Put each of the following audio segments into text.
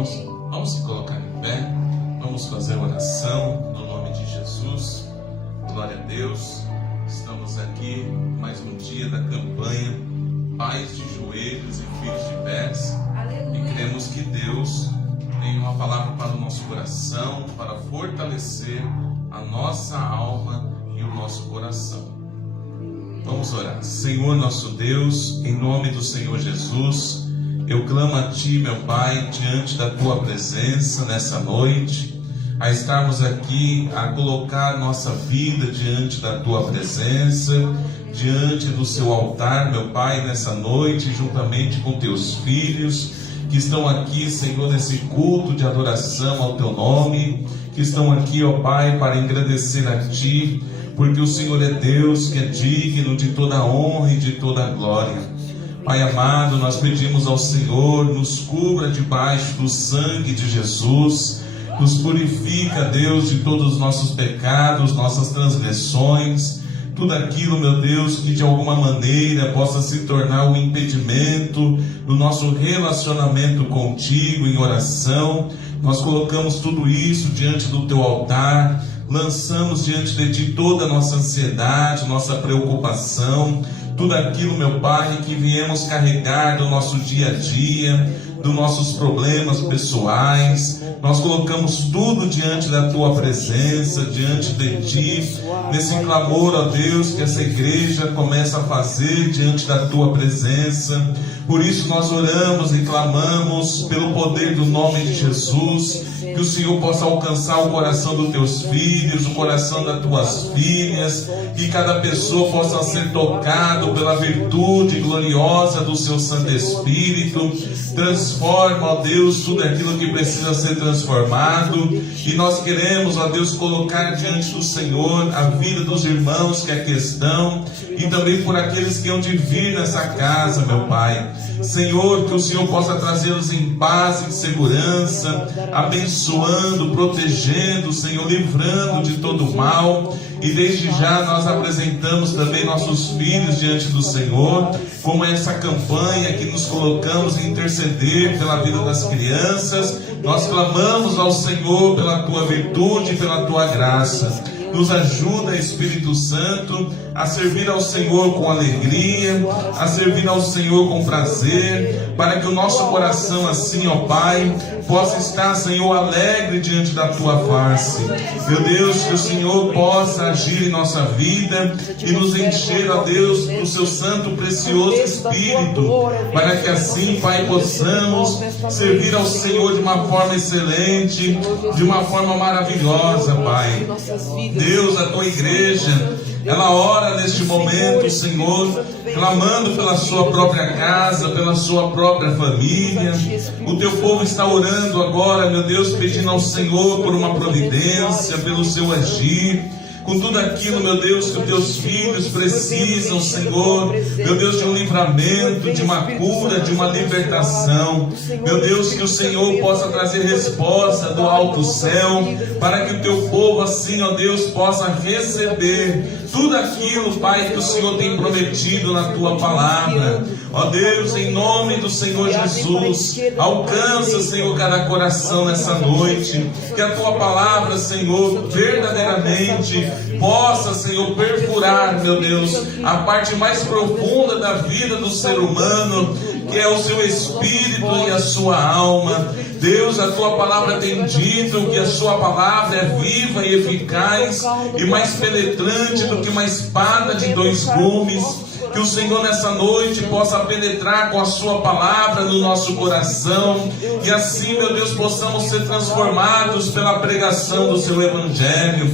irmãos, vamos se colocar em pé, vamos fazer oração no nome de Jesus. Glória a Deus. Estamos aqui mais um dia da campanha Pais de Joelhos e Filhos de Pés. E cremos que Deus tem uma palavra para o nosso coração, para fortalecer a nossa alma e o nosso coração. Vamos orar. Senhor nosso Deus, em nome do Senhor Jesus, eu clamo a Ti, meu Pai, diante da Tua presença nessa noite, a estarmos aqui, a colocar nossa vida diante da Tua presença, diante do Seu altar, meu Pai, nessa noite, juntamente com Teus filhos, que estão aqui, Senhor, nesse culto de adoração ao Teu nome, que estão aqui, ó Pai, para agradecer a Ti, porque o Senhor é Deus que é digno de toda a honra e de toda a glória. Pai amado, nós pedimos ao Senhor, nos cubra debaixo do sangue de Jesus, nos purifica, Deus, de todos os nossos pecados, nossas transgressões, tudo aquilo, meu Deus, que de alguma maneira possa se tornar um impedimento no nosso relacionamento contigo em oração. Nós colocamos tudo isso diante do Teu altar, lançamos diante de Ti toda a nossa ansiedade, nossa preocupação, tudo aquilo, meu Pai, que viemos carregar do nosso dia a dia, dos nossos problemas pessoais. Nós colocamos tudo diante da Tua presença, diante de Ti, nesse clamor, ó Deus, que essa igreja começa a fazer diante da Tua presença. Por isso nós oramos e clamamos pelo poder do nome de Jesus, que o Senhor possa alcançar o coração dos Teus filhos, o coração das Tuas filhas, que cada pessoa possa ser tocado pela virtude gloriosa do Seu Santo Espírito. Transforma, ó Deus, tudo aquilo que precisa ser transformado, e nós queremos, ó Deus, colocar diante do Senhor a vida dos irmãos que aqui estão, e também por aqueles que hão de vir nessa casa, meu Pai. Senhor, que o Senhor possa trazê-los em paz, em segurança, abençoando, protegendo, Senhor, livrando de todo o mal. E desde já nós apresentamos também nossos filhos diante do Senhor, como essa campanha que nos colocamos em interceder pela vida das crianças. Nós clamamos ao Senhor pela Tua virtude e pela Tua graça. Nos ajuda, Espírito Santo, a servir ao Senhor com alegria, a servir ao Senhor com prazer, para que o nosso coração assim, ó Pai, possa estar, Senhor, alegre diante da Tua face. Meu Deus, que o Senhor possa agir em nossa vida e nos encher, ó Deus, do Seu santo, precioso Espírito, para que assim, Pai, possamos servir ao Senhor de uma forma excelente, de uma forma maravilhosa, Pai. Deus, a Tua igreja, ela ora neste momento, Senhor, clamando pela sua própria casa, pela sua própria família. O Teu povo está orando agora, meu Deus, pedindo ao Senhor por uma providência, pelo Seu agir, com tudo aquilo, meu Deus, que os Teus filhos precisam, Senhor, meu Deus, de um livramento, de uma cura, de uma libertação. Meu Deus, que o Senhor possa trazer resposta do alto céu, para que o Teu povo assim, ó Deus, possa receber tudo aquilo, Pai, que o Senhor tem prometido na Tua palavra. Ó Deus, em nome do Senhor Jesus, alcança, Senhor, cada coração nessa noite, que a Tua palavra, Senhor, verdadeiramente possa, Senhor, perfurar, meu Deus, a parte mais profunda da vida do ser humano, que é o seu espírito e a sua alma. Deus, a Tua palavra tem dito que a Sua palavra é viva e eficaz e mais penetrante do que uma espada de 2 gumes. Que o Senhor nessa noite possa penetrar com a Sua palavra no nosso coração, e assim, meu Deus, possamos ser transformados pela pregação do Seu Evangelho.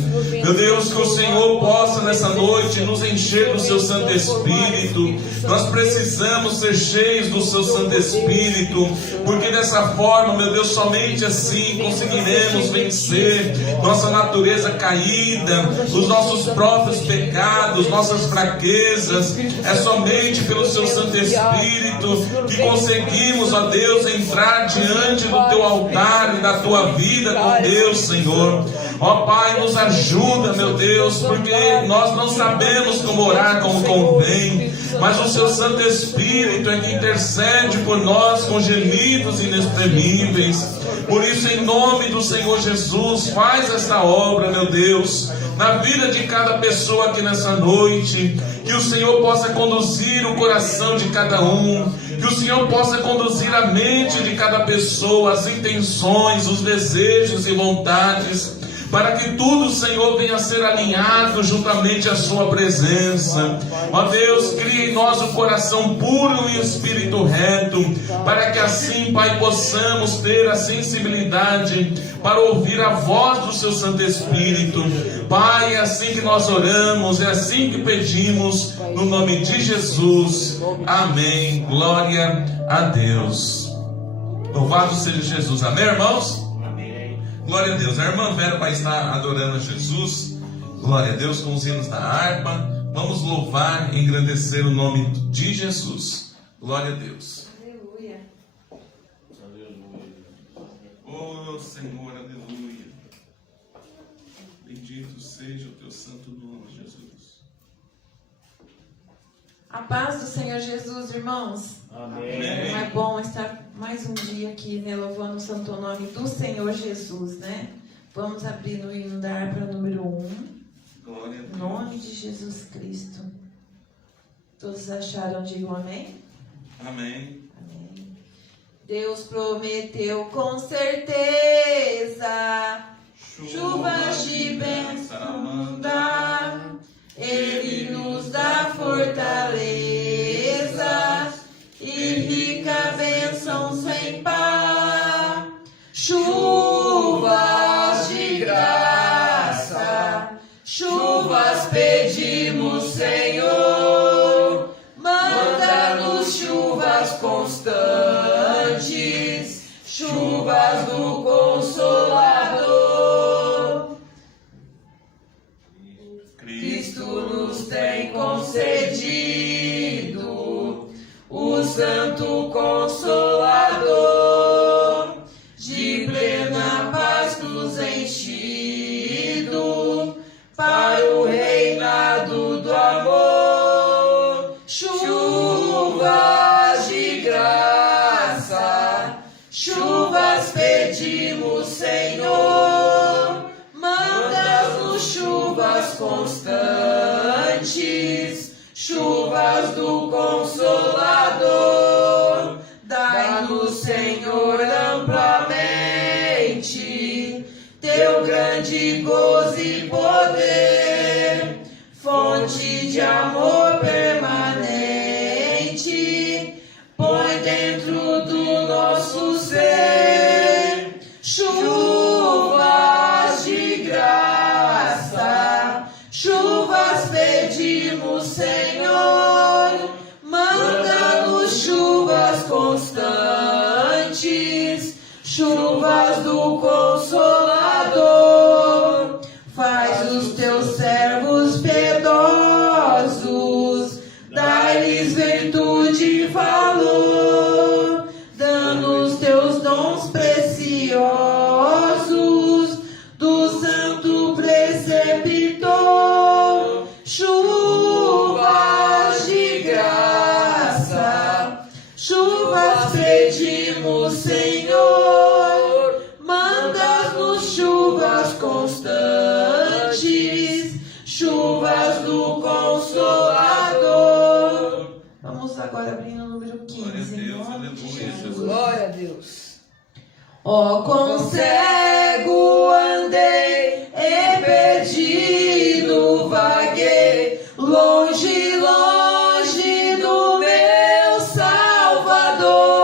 Meu Deus, que o Senhor possa nessa noite nos encher do Seu Santo Espírito. Nós precisamos ser cheios do Seu Santo Espírito, porque dessa forma, meu Deus, somente assim conseguiremos vencer nossa natureza caída, os nossos próprios pecados, nossas fraquezas. É somente pelo Seu Santo Espírito que conseguimos, ó Deus, entrar diante do Teu altar e da Tua vida com Deus, Senhor. Ó Pai, nos ajuda, meu Deus, porque nós não sabemos como orar como convém, mas o Seu Santo Espírito é que intercede por nós com gemidos inexprimíveis. Por isso, em nome do Senhor Jesus, faz esta obra, meu Deus, na vida de cada pessoa aqui nessa noite. Que o Senhor possa conduzir o coração de cada um, que o Senhor possa conduzir a mente de cada pessoa, as intenções, os desejos e vontades, para que tudo, Senhor, venha a ser alinhado juntamente à Sua presença. Ó Deus, cria em nós o coração puro e o espírito reto, para que assim, Pai, possamos ter a sensibilidade para ouvir a voz do Seu Santo Espírito. Pai, é assim que nós oramos, é assim que pedimos, no nome de Jesus. Amém. Glória a Deus. Louvado seja Jesus. Amém, irmãos? Glória a Deus. A irmã Vera vai estar adorando a Jesus. Glória a Deus com os hinos da harpa. Vamos louvar e engrandecer o nome de Jesus. Glória a Deus. Aleluia. Oh Senhor, aleluia. Bendito seja o Teu santo nome, Jesus. A paz do Senhor Jesus, irmãos. Amém. É bom estar mais um dia aqui, né, louvando o santo nome do Senhor Jesus, né? Vamos abrir no hino da harpa número 1. Glória a Deus. Em nome de Jesus Cristo. Todos acharam? Digam amém? Amém. Amém. Deus prometeu com certeza chuvas de bênção mandar. Ele nos dá fortaleza e rica bênção sem par. Chuvas de graça, chuvas pedimos, Senhor. Manda-nos chuvas constantes, chuvas do Consolador. Cristo nos tem concedido o Santo Consolador, de plena paz nos enchido para o reinado do amor. Chuvas de graça, chuvas pedimos, Senhor. Manda-nos chuvas constantes, chuvas do Consolador. Dai-nos, Senhor, amplamente Teu grande gozo e poder, fonte de amor permanente, põe dentro do nosso ser. Chuvas de graça, chuvas pedimos, Senhor. Manda-nos chuvas constantes, chuvas do Consolador. Faz os Teus servos piedosos, dai-lhes virtude e valor, dando-nos Teus dons preciosos do Santo Preceptor. Chuvas de graça, chuvas pedimos, Senhor. Manda-nos chuvas constantes, chuvas do Consolador. Vamos agora abrir no número 15. Em nome de Jesus. Glória a Deus. Ó, com cego andei e perdido vaguei, longe, longe do meu Salvador.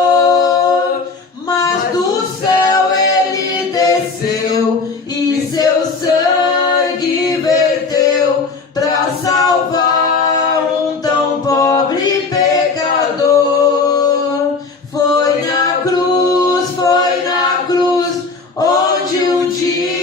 Mas do céu Ele desceu e Seu sangue verteu pra salvar um tão pobre pecador. Foi na cruz onde o dia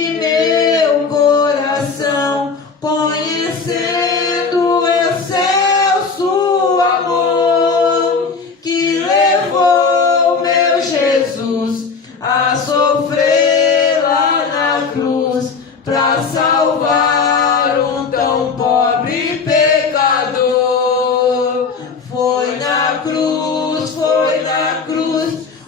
de meu coração, conhecendo o excelso amor que levou meu Jesus a sofrer lá na cruz para salvar um tão pobre pecador. Foi na cruz,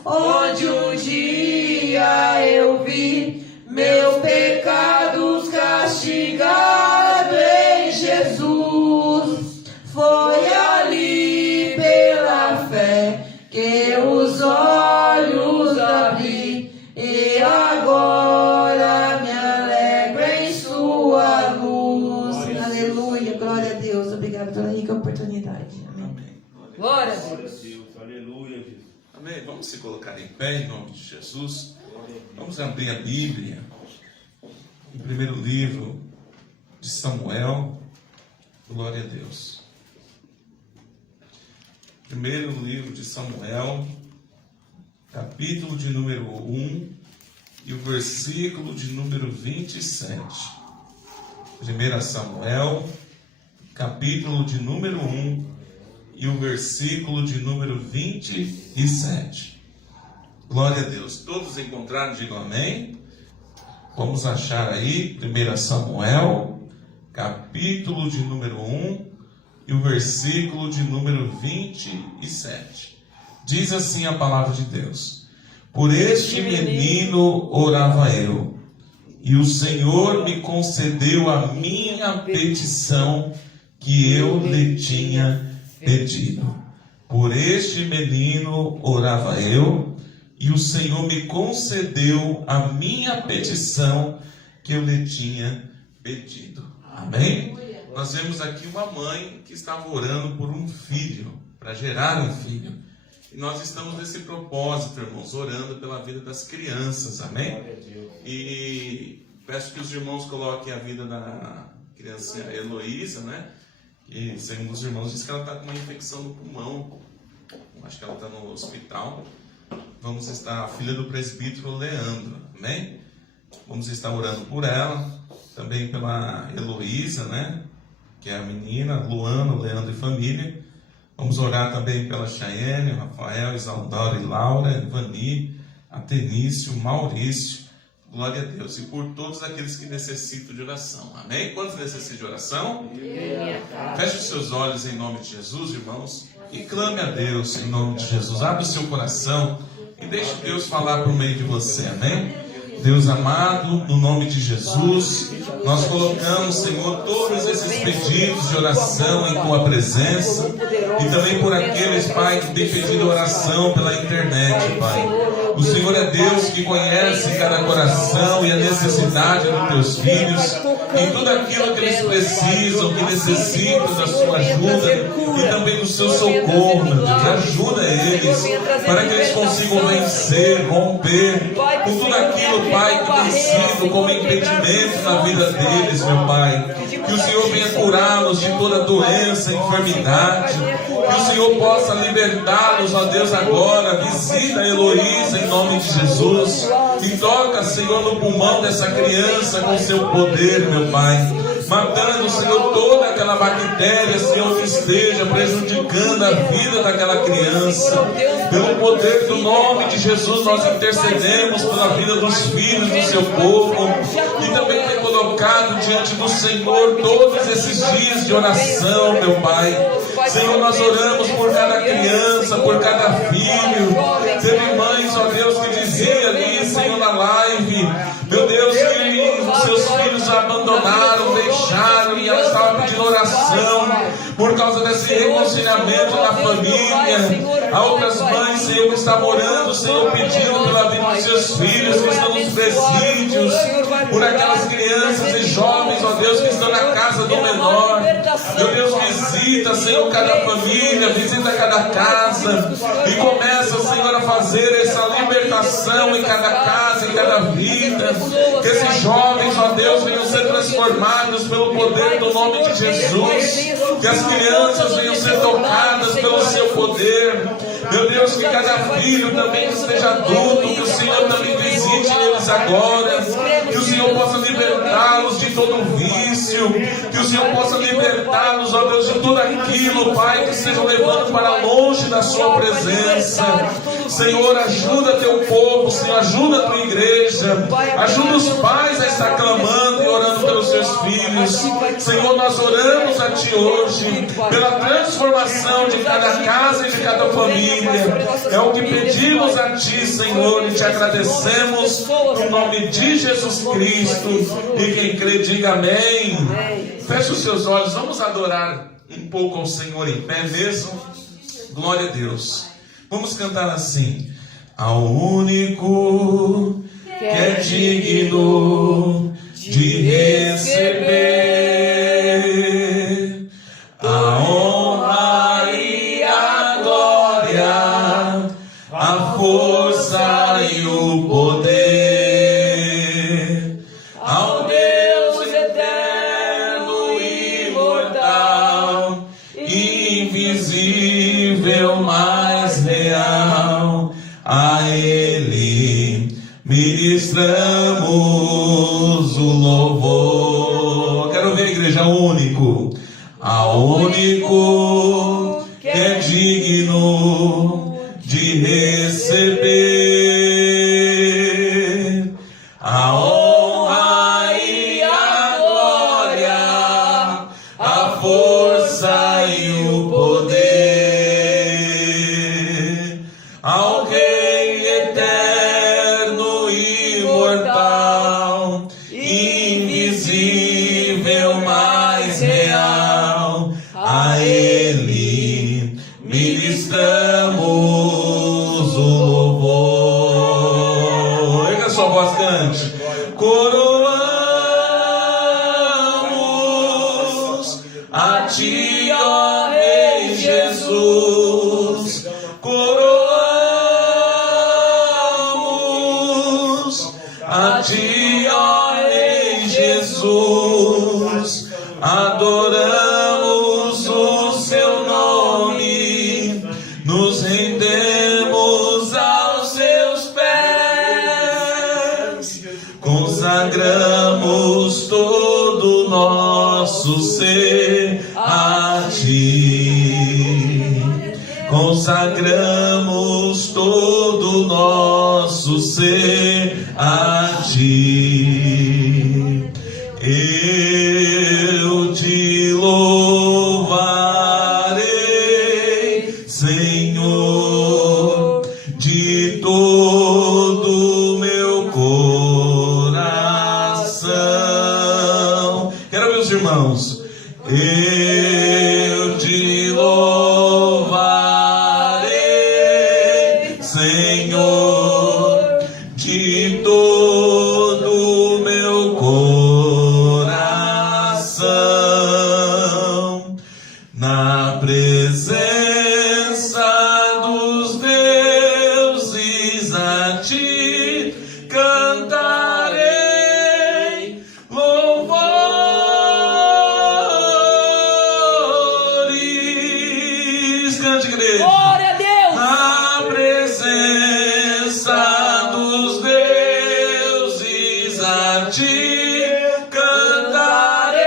onde um dia eu vi meus pecados castigados em Jesus. Foi ali pela fé que os olhos abri, e agora me alegro em sua luz. Aleluia, glória a Deus. Obrigada pela rica oportunidade. Amém. Glória a Deus. Aleluia, Jesus. Amém. Vamos se colocar em pé em nome de Jesus. Vamos abrir a Bíblia. O primeiro livro de Samuel. Glória a Deus. Primeiro livro de Samuel, capítulo de número 1 e o versículo de número 27. 1 Samuel, capítulo de número 1 e o versículo de número 27. Glória a Deus. Todos encontraram? Digam amém. Vamos achar aí 1 Samuel, capítulo de número 1 e o versículo de número 27. Diz assim a palavra de Deus: por este menino orava eu, e o Senhor me concedeu a minha petição que eu lhe tinha pedido. Por este menino orava eu, e o Senhor me concedeu a minha petição que eu lhe tinha pedido. Amém? Nós vemos aqui uma mãe que estava orando por um filho, para gerar um filho. E nós estamos nesse propósito, irmãos, orando pela vida das crianças, amém? E peço que os irmãos coloquem a vida da criancinha Heloísa, né? E segundo os irmãos, diz que ela está com uma infecção no pulmão. Acho que ela está no hospital. Vamos estar, a filha do presbítero Leandro, amém? Vamos estar orando por ela, também pela Heloísa, né? Que é a menina, Luana, Leandro e família. Vamos orar também pela Chayenne, Rafael, Isaldaura e Laura, Vani, Atenício, Maurício. Glória a Deus. E por todos aqueles que necessitam de oração. Amém? Quantos necessitam de oração? Feche os seus olhos em nome de Jesus, irmãos, e clame a Deus em nome de Jesus. Abre o seu coração e deixe Deus falar por meio de você. Amém? Deus amado, no nome de Jesus, nós colocamos, Senhor, todos esses pedidos de oração em Tua presença, e também por aqueles, Pai, que têm pedido oração pela internet, Pai. O Senhor é Deus que conhece cada coração e a necessidade dos Teus filhos, em tudo aquilo que eles precisam, que necessitam da Sua ajuda e também do Seu socorro, meu Deus. Ajuda eles para que eles consigam vencer, romper com tudo aquilo, Pai, que tem sido como impedimento na vida deles, meu Pai. Que o Senhor venha curá-los de toda doença, enfermidade. Que o Senhor possa libertá-los, ó Deus, agora. Visita a Heloísa em nome de Jesus. E toca, Senhor, no pulmão dessa criança com seu poder, meu Pai. Matando, Senhor, toda aquela bactéria, Senhor, que esteja prejudicando a vida daquela criança. Pelo poder do nome de Jesus, nós intercedemos pela vida dos filhos do seu povo. E também tem colocado diante do Senhor todos esses dias de oração, meu Pai. Senhor, nós oramos por cada criança, por cada filho. Teve mães, ó Deus, que dizia ali, Senhor, na live, meu Deus, que os seus filhos abandonaram, deixaram, e ela estava pedindo oração por causa desse reconciliamento na família. Há outras mães, Senhor, que estavam orando, Senhor, pedindo pela vida dos seus filhos que estão nos presídios, por aquelas crianças e jovens, ó Deus, que estão na casa do menor. Meu Deus, visita, Senhor, cada família, visita cada casa e começa, Senhor, a fazer essa libertação em cada casa, em cada vida. Que esses jovens, ó Deus, venham ser transformados transformadas pelo poder do nome de Jesus. Que as crianças venham ser tocadas pelo seu poder. Meu Deus, que cada filho também que esteja adulto, que o Senhor também visite eles agora. Que o Senhor possa libertá-los de todo vício. Que o Senhor possa libertá-los, ó Deus, de tudo aquilo, Pai, que estejam levando para longe da sua presença. Senhor, ajuda teu povo, Senhor, ajuda a tua igreja. Ajuda os pais a estar clamando e orando pelos seus filhos. Senhor, nós oramos a Ti hoje pela transformação de cada casa e de cada família. É o que pedimos a Ti, Senhor, e Te agradecemos no nome de Jesus Cristo. E quem crê, diga amém. Feche os seus olhos, vamos adorar um pouco ao Senhor em pé mesmo. Glória a Deus. Vamos cantar assim: ao único que é digno de receber a honra e a glória, a força e o poder, ao Deus eterno e imortal, invisível, mais real, a Ele ministramos o louvor. Quero ver a igreja, único, ao único que é digno de receber a honra e a glória, a força e o poder, ao Rei eterno e imortal, invisível, mais real, a Ele ministramos o louvor. Erga sua voz, cante. Coroamos a Ti, ó Rei Jesus. Coroamos a Ti, ó Rei Jesus. Adoramos o Seu nome, nos rendemos aos Seus pés, consagramos todo o nosso ser a Ti, consagramos todo o nosso ser a Ti. Eu Te louvarei, Senhor, de todo o meu coração. Quero ver os irmãos. Eu Te louvarei, Senhor, de todo o meu coração, na presença dos deuses a Ti cantarei louvores. Cante, igreja. Glória a Deus! Na presença dos deuses a Ti cantarei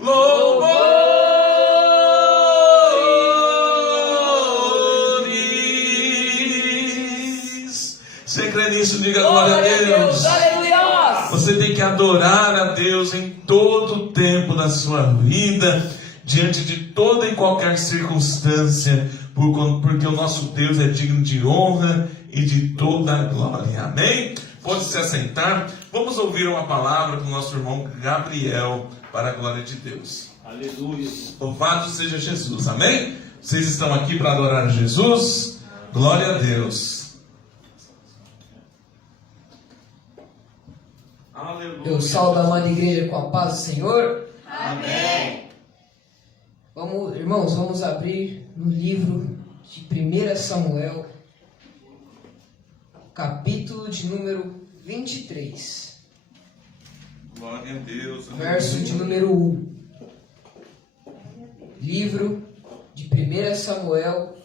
louvores. Você crê nisso? Diga glória a Deus. Aleluia! Você tem que adorar a Deus em todo o tempo da sua vida, diante de toda e qualquer circunstância, porque o nosso Deus é digno de honra e de toda a glória. Amém? Pode se assentar. Vamos ouvir uma palavra do nosso irmão Gabriel, para a glória de Deus. Aleluia. Louvado seja Jesus. Amém? Vocês estão aqui para adorar Jesus? Glória a Deus. Aleluia. Eu saúdo a amada igreja com a paz do Senhor. Amém. Irmãos, vamos abrir no livro de 1 Samuel, capítulo de número 23. Glória a Deus. verso de número 1. Livro de 1 Samuel,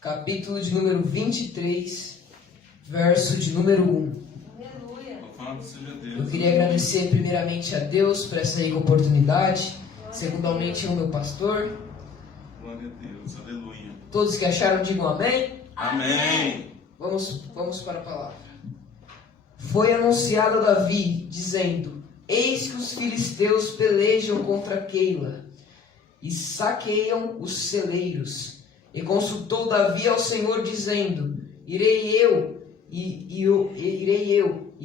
capítulo de número 23, verso de número 1. Louvado seja Deus. Eu queria agradecer primeiramente a Deus por essa oportunidade, segundamente ao meu pastor. Glória a Deus. Aleluia. Todos que acharam, digam amém. Amém. Vamos para a palavra. Foi anunciado a Davi, dizendo: Eis que os filisteus pelejam contra Keila e saqueiam os celeiros. E consultou Davi ao Senhor, dizendo: Irei eu e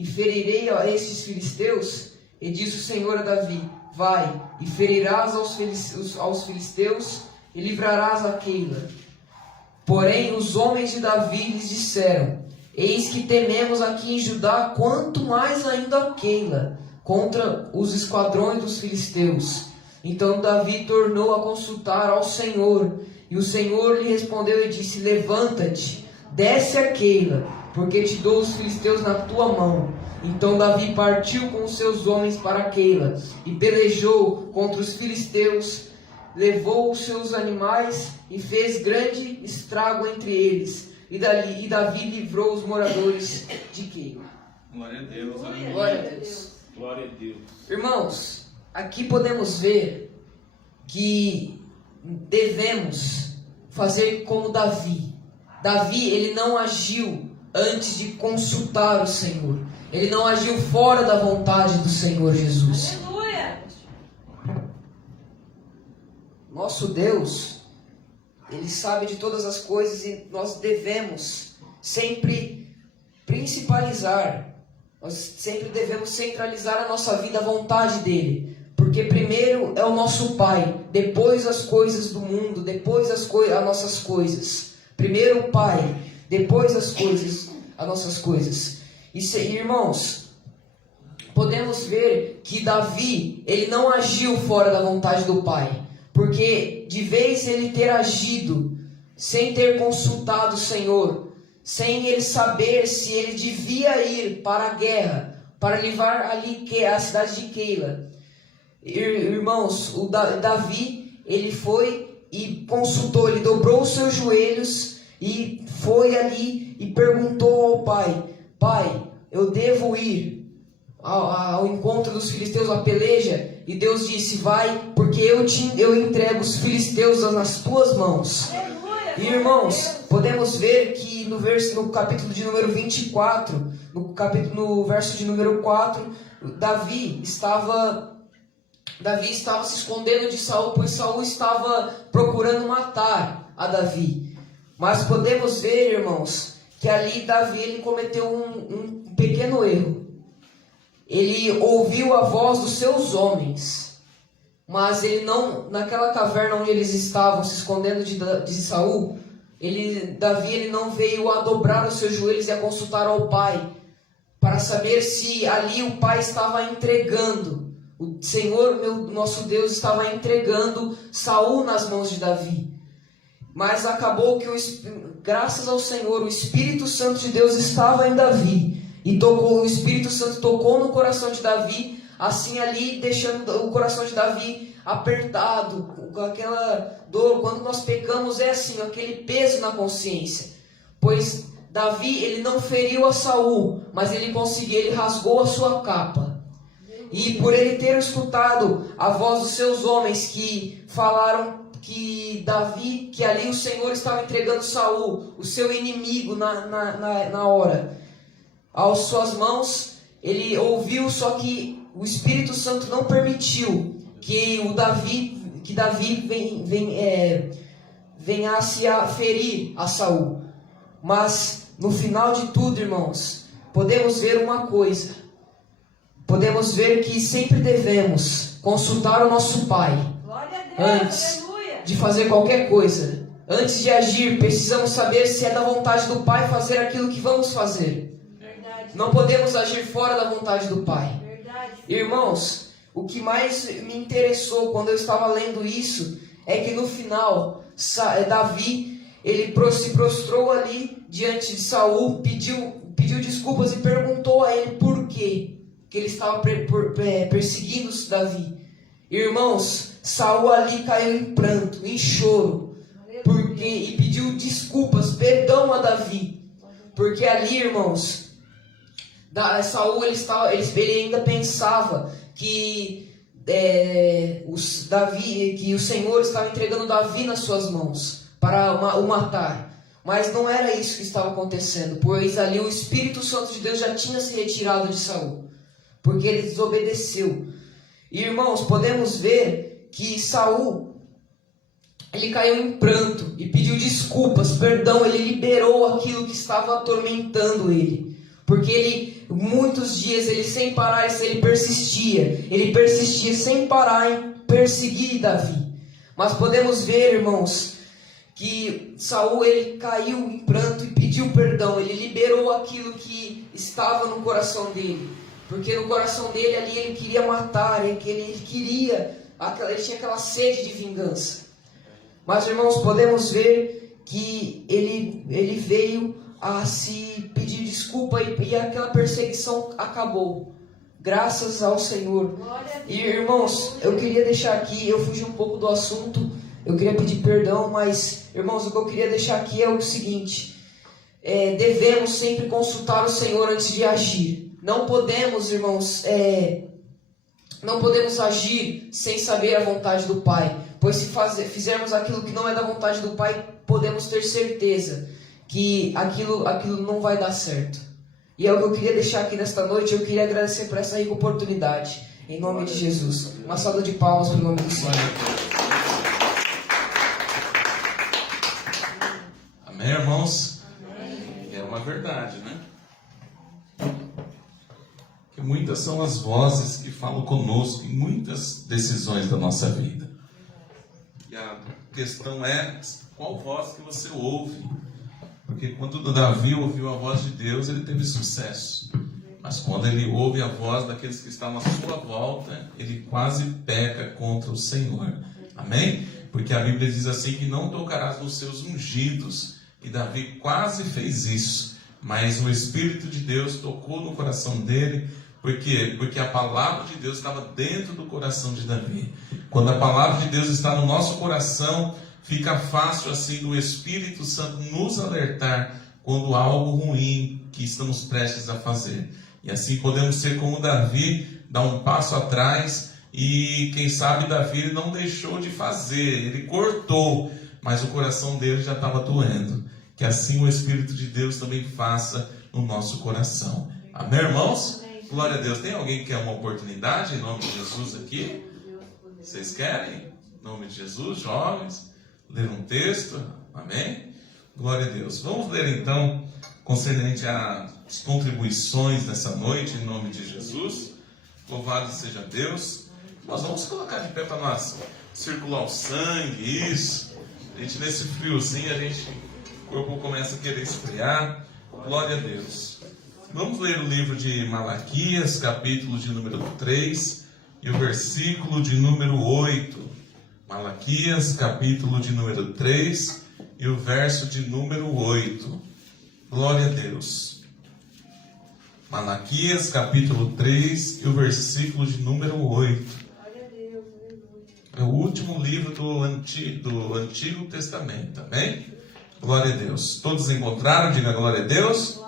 ferirei a estes filisteus? E disse o Senhor a Davi: Vai, e ferirás aos filisteus, e livrarás a Keila. Porém os homens de Davi lhes disseram: Eis que tememos aqui em Judá, quanto mais ainda a Keila, contra os esquadrões dos filisteus. Então Davi tornou a consultar ao Senhor, e o Senhor lhe respondeu e disse: Levanta-te, desce a Keila, porque te dou os filisteus na tua mão. Então Davi partiu com os seus homens para Keila, e pelejou contra os filisteus, levou os seus animais, e fez grande estrago entre eles. E Davi livrou os moradores de Keila. Glória a Deus. Aleluia. Glória a Deus. Glória a Deus. Irmãos, aqui podemos ver que devemos fazer como Davi. Davi, ele não agiu antes de consultar o Senhor. Ele não agiu fora da vontade do Senhor Jesus. Aleluia! Nosso Deus, Ele sabe de todas as coisas e nós devemos sempre principalizar. Nós sempre devemos centralizar a nossa vida à vontade dEle. Porque primeiro é o nosso Pai, depois as coisas do mundo, depois as nossas coisas. Primeiro o Pai, depois as nossas coisas. E irmãos, podemos ver que Davi, ele não agiu fora da vontade do Pai. Porque de vez ele ter agido sem ter consultado o Senhor, sem ele saber se ele devia ir para a guerra, para livrar ali a cidade de Keila. Irmãos, o Davi, ele foi e consultou, ele dobrou os seus joelhos e foi ali e perguntou ao pai: Pai, eu devo ir ao encontro dos filisteus, à peleja? E Deus disse: Vai, porque eu entrego os filisteus nas tuas mãos. E irmãos, podemos ver que no capítulo de número 24, no verso de número 4, Davi estava se escondendo de Saul, pois Saul estava procurando matar a Davi. Mas podemos ver, irmãos, que ali Davi ele cometeu um pequeno erro. Ele ouviu a voz dos seus homens, mas ele não, naquela caverna onde eles estavam se escondendo de Saul, Davi ele não veio a dobrar os seus joelhos e a consultar ao pai, para saber se ali o pai estava entregando, o Senhor, nosso Deus, estava entregando Saul nas mãos de Davi. Mas acabou que, graças ao Senhor, o Espírito Santo de Deus estava em Davi. E o Espírito Santo tocou no coração de Davi, assim ali deixando o coração de Davi apertado, com aquela dor. Quando nós pecamos é assim, aquele peso na consciência. Pois Davi, ele não feriu a Saul, mas ele rasgou a sua capa. E por ele ter escutado a voz dos seus homens que falaram que ali o Senhor estava entregando Saul, o seu inimigo, na hora, às suas mãos, ele ouviu, só que o Espírito Santo não permitiu que Davi venhasse a ferir a Saul. Mas no final de tudo, irmãos, podemos ver uma coisa. Podemos ver que sempre devemos consultar o nosso Pai. Glória a Deus, antes aleluia. De fazer qualquer coisa. Antes de agir, precisamos saber se é da vontade do Pai fazer aquilo que vamos fazer. Não podemos agir fora da vontade do Pai. Verdade. Irmãos, o que mais me interessou quando eu estava lendo isso é que no final Davi ele se prostrou ali diante de Saul, pediu desculpas e perguntou a ele por quê. que ele estava perseguindo Davi. Irmãos, Saul ali caiu em pranto, em choro, e pediu desculpas, perdão a Davi, porque ali, irmãos, Saul ele ainda pensava que que o Senhor estava entregando Davi nas suas mãos para o matar. Mas não era isso que estava acontecendo, pois ali o Espírito Santo de Deus já tinha se retirado de Saul, porque ele desobedeceu. E, irmãos, podemos ver que Saul, ele caiu em pranto e pediu desculpas, perdão, ele liberou aquilo que estava atormentando ele. Porque muitos dias, ele sem parar, ele persistia sem parar em perseguir Davi. Mas podemos ver, irmãos, que Saul, ele caiu em pranto e pediu perdão, ele liberou aquilo que estava no coração dele. Porque no coração dele ali ele queria matar, ele tinha aquela sede de vingança. Mas, irmãos, podemos ver que ele veio a se pedir desculpa e aquela perseguição acabou. Graças ao Senhor. E, irmãos, eu queria deixar aqui, eu fugi um pouco do assunto, eu queria pedir perdão, mas, irmãos, o que eu queria deixar aqui é o seguinte: devemos sempre consultar o Senhor antes de agir. Não podemos, irmãos, não podemos agir sem saber a vontade do Pai, pois se fizermos aquilo que não é da vontade do Pai, podemos ter certeza que aquilo não vai dar certo. E é o que eu queria deixar aqui nesta noite. Eu queria agradecer por essa rica oportunidade, em nome de Jesus. Uma salva de palmas para o nome do Senhor. Amém, irmãos? Amém. É uma verdade, né? Que muitas são as vozes que falam conosco em muitas decisões da nossa vida. E a questão é qual voz que você ouve. Porque quando Davi ouviu a voz de Deus, ele teve sucesso. Mas quando ele ouve a voz daqueles que estão à sua volta, ele quase peca contra o Senhor. Amém? Porque a Bíblia diz assim que não tocarás nos seus ungidos. E Davi quase fez isso. Mas o Espírito de Deus tocou no coração dele. Por quê? Porque a palavra de Deus estava dentro do coração de Davi. Quando a palavra de Deus está no nosso coração, fica fácil assim do Espírito Santo nos alertar quando há algo ruim que estamos prestes a fazer. E assim podemos ser como Davi, dar um passo atrás, e quem sabe Davi ele não deixou de fazer, ele cortou, mas o coração dele já estava doendo. Que assim o Espírito de Deus também faça no nosso coração. Amém, irmãos? Glória a Deus. Tem alguém que quer uma oportunidade em nome de Jesus aqui? Vocês querem? Em nome de Jesus, jovens, ler um texto? Amém? Glória a Deus. Vamos ler então, concernente às contribuições dessa noite, em nome de Jesus. Louvado seja Deus. Nós vamos colocar de pé para nós circular o sangue, isso. A gente nesse friozinho, o corpo começa a querer esfriar. Glória a Deus. Vamos ler o livro de Malaquias, capítulo de número 3 e o versículo de número 8. Malaquias, capítulo de número 3 e o verso de número 8. Glória a Deus. Malaquias, capítulo 3 e o versículo de número 8. É o último livro do Antigo Testamento, amém? Glória a Deus. Todos encontraram? Diga glória a Deus.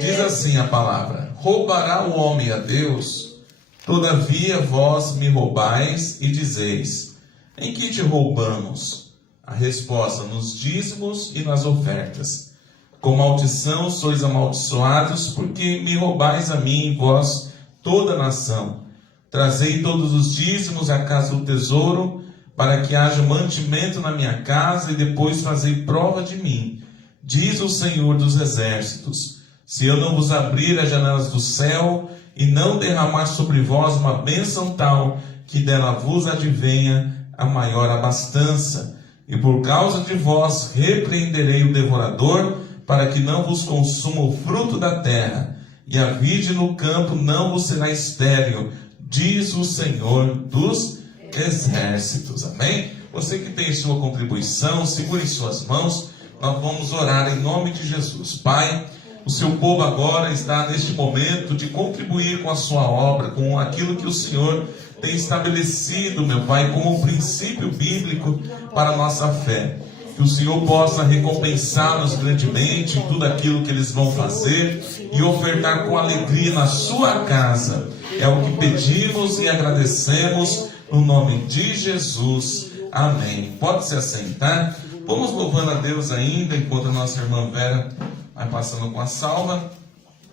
Diz assim a palavra: roubará o homem a Deus? Todavia vós me roubais e dizeis: em que te roubamos? A resposta: nos dízimos e nas ofertas. Com maldição sois amaldiçoados, porque me roubais a mim e vós toda a nação. Trazei todos os dízimos à casa do tesouro, para que haja mantimento na minha casa, e depois fazei prova de mim, diz o Senhor dos Exércitos. Se eu não vos abrir as janelas do céu, e não derramar sobre vós uma bênção tal, que dela vos advenha a maior abastança. E por causa de vós repreenderei o devorador, para que não vos consuma o fruto da terra, e a vide no campo não vos será estéril, diz o Senhor dos Exércitos. Amém? Você que tem sua contribuição, segure em suas mãos. Nós vamos orar em nome de Jesus. Pai, O seu povo agora está neste momento de contribuir com a sua obra, com aquilo que o Senhor tem estabelecido, meu Pai, como um princípio bíblico para a nossa fé. Que o Senhor possa recompensá-los grandemente em tudo aquilo que eles vão fazer e ofertar com alegria na sua casa. É o que pedimos e agradecemos no nome de Jesus. Amém. Pode se assentar. Vamos louvando a Deus ainda, enquanto a nossa irmã Vera vai passando com a salva.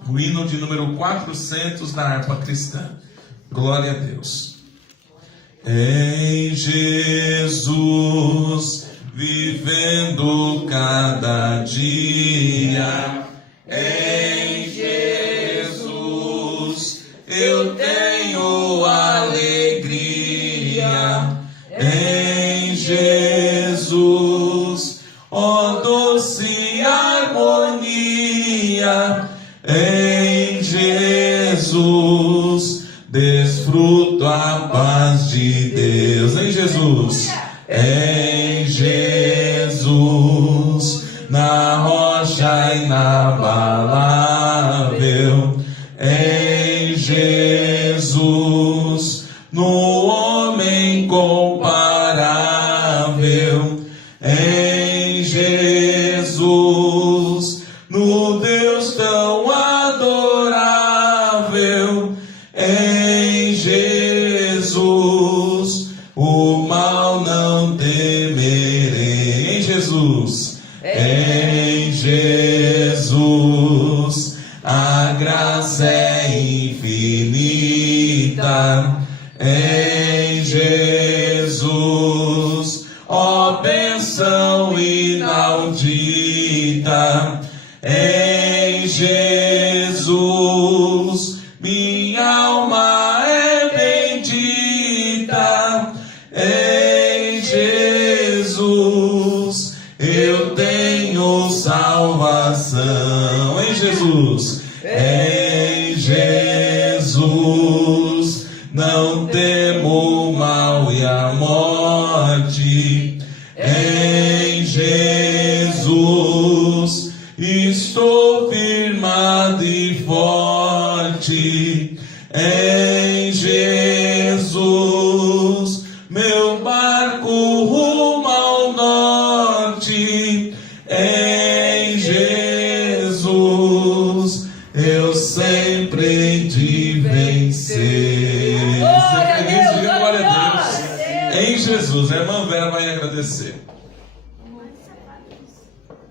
O hino de número 400 da harpa cristã. Glória a Deus. Em Jesus, vivendo cada dia, em Jesus eu tenho alegria. Em Jesus, ó doce harmonia. Em Jesus desfruto a paz de Deus. Em Jesus, em Jesus, na rocha inabalável. Em Jesus, no homem comparável. Em Jesus, no Deus tão adorável. Em Jesus, o mal não temerei. Em Jesus, em Jesus, a graça é infinita. Em Jesus, ó bênção inaudita. Em Jesus, minha alma é bendita. Em Jesus, eu tenho salvação. Em Jesus, em Jesus, não temo o mal e a morte. Em Jesus, estou firmado e forte. Em Jesus, meu barco rumo ao norte. Em Jesus, eu sempre hei de vencer. Glória a Deus. Em Jesus, a irmã Vera vai agradecer.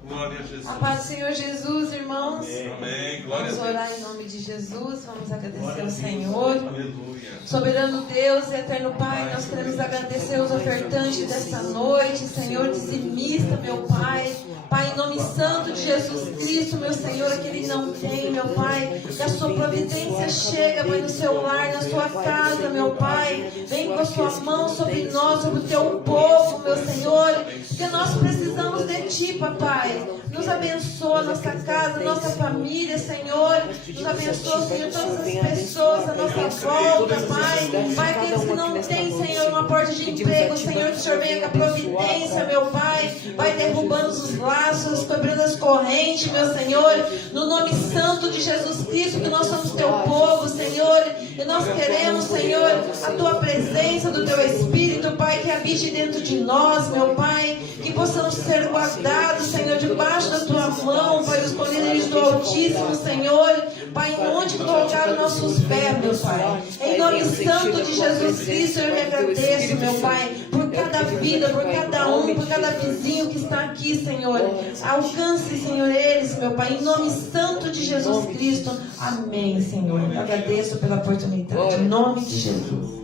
Glória a Jesus. A paz do Senhor Jesus, irmãos. Amém. Glória a Vamos Deus. orar em nome de Jesus. Vamos agradecer ao Senhor. Aleluia. Soberano Deus e eterno Pai, nós queremos agradecer os ofertantes dessa noite, Senhor dizimista, meu Pai. Pai, em nome santo de Jesus Cristo, meu Senhor, que Ele não tem, meu Pai, que a sua providência chega, Pai, no seu lar, na sua casa, meu Pai. Vem com a sua mão sobre nós, sobre o teu povo, meu Senhor, porque nós precisamos de Ti, Papai. Nos abençoa nossa casa, nossa família, Senhor. Nos abençoa, Senhor, todas as pessoas à nossa volta, Pai. Pai, aqueles que não têm, Senhor, uma porta de emprego, Senhor, que o Senhor venha com a providência, meu Pai. Vai derrubando os laços, quebrando as correntes, meu Senhor. No nome santo de Jesus Cristo, que nós somos teu povo, Senhor. E nós queremos, Senhor, a tua presença do teu Espírito, Pai, que habite dentro de nós, meu Pai. Que possamos ser guardados, Senhor, debaixo da tua mão, Pai, os poderes do Altíssimo, Senhor. Pai, onde colocar os nossos pés, meu Pai. Em nome santo de Jesus Cristo, eu me agradeço, meu Pai, por cada vida, por cada um, por cada vizinho que está aqui, Senhor. Alcance, Senhor, eles, meu Pai, em nome santo de Jesus Cristo. Amém, Senhor. Eu agradeço pela oportunidade. Em nome de Jesus.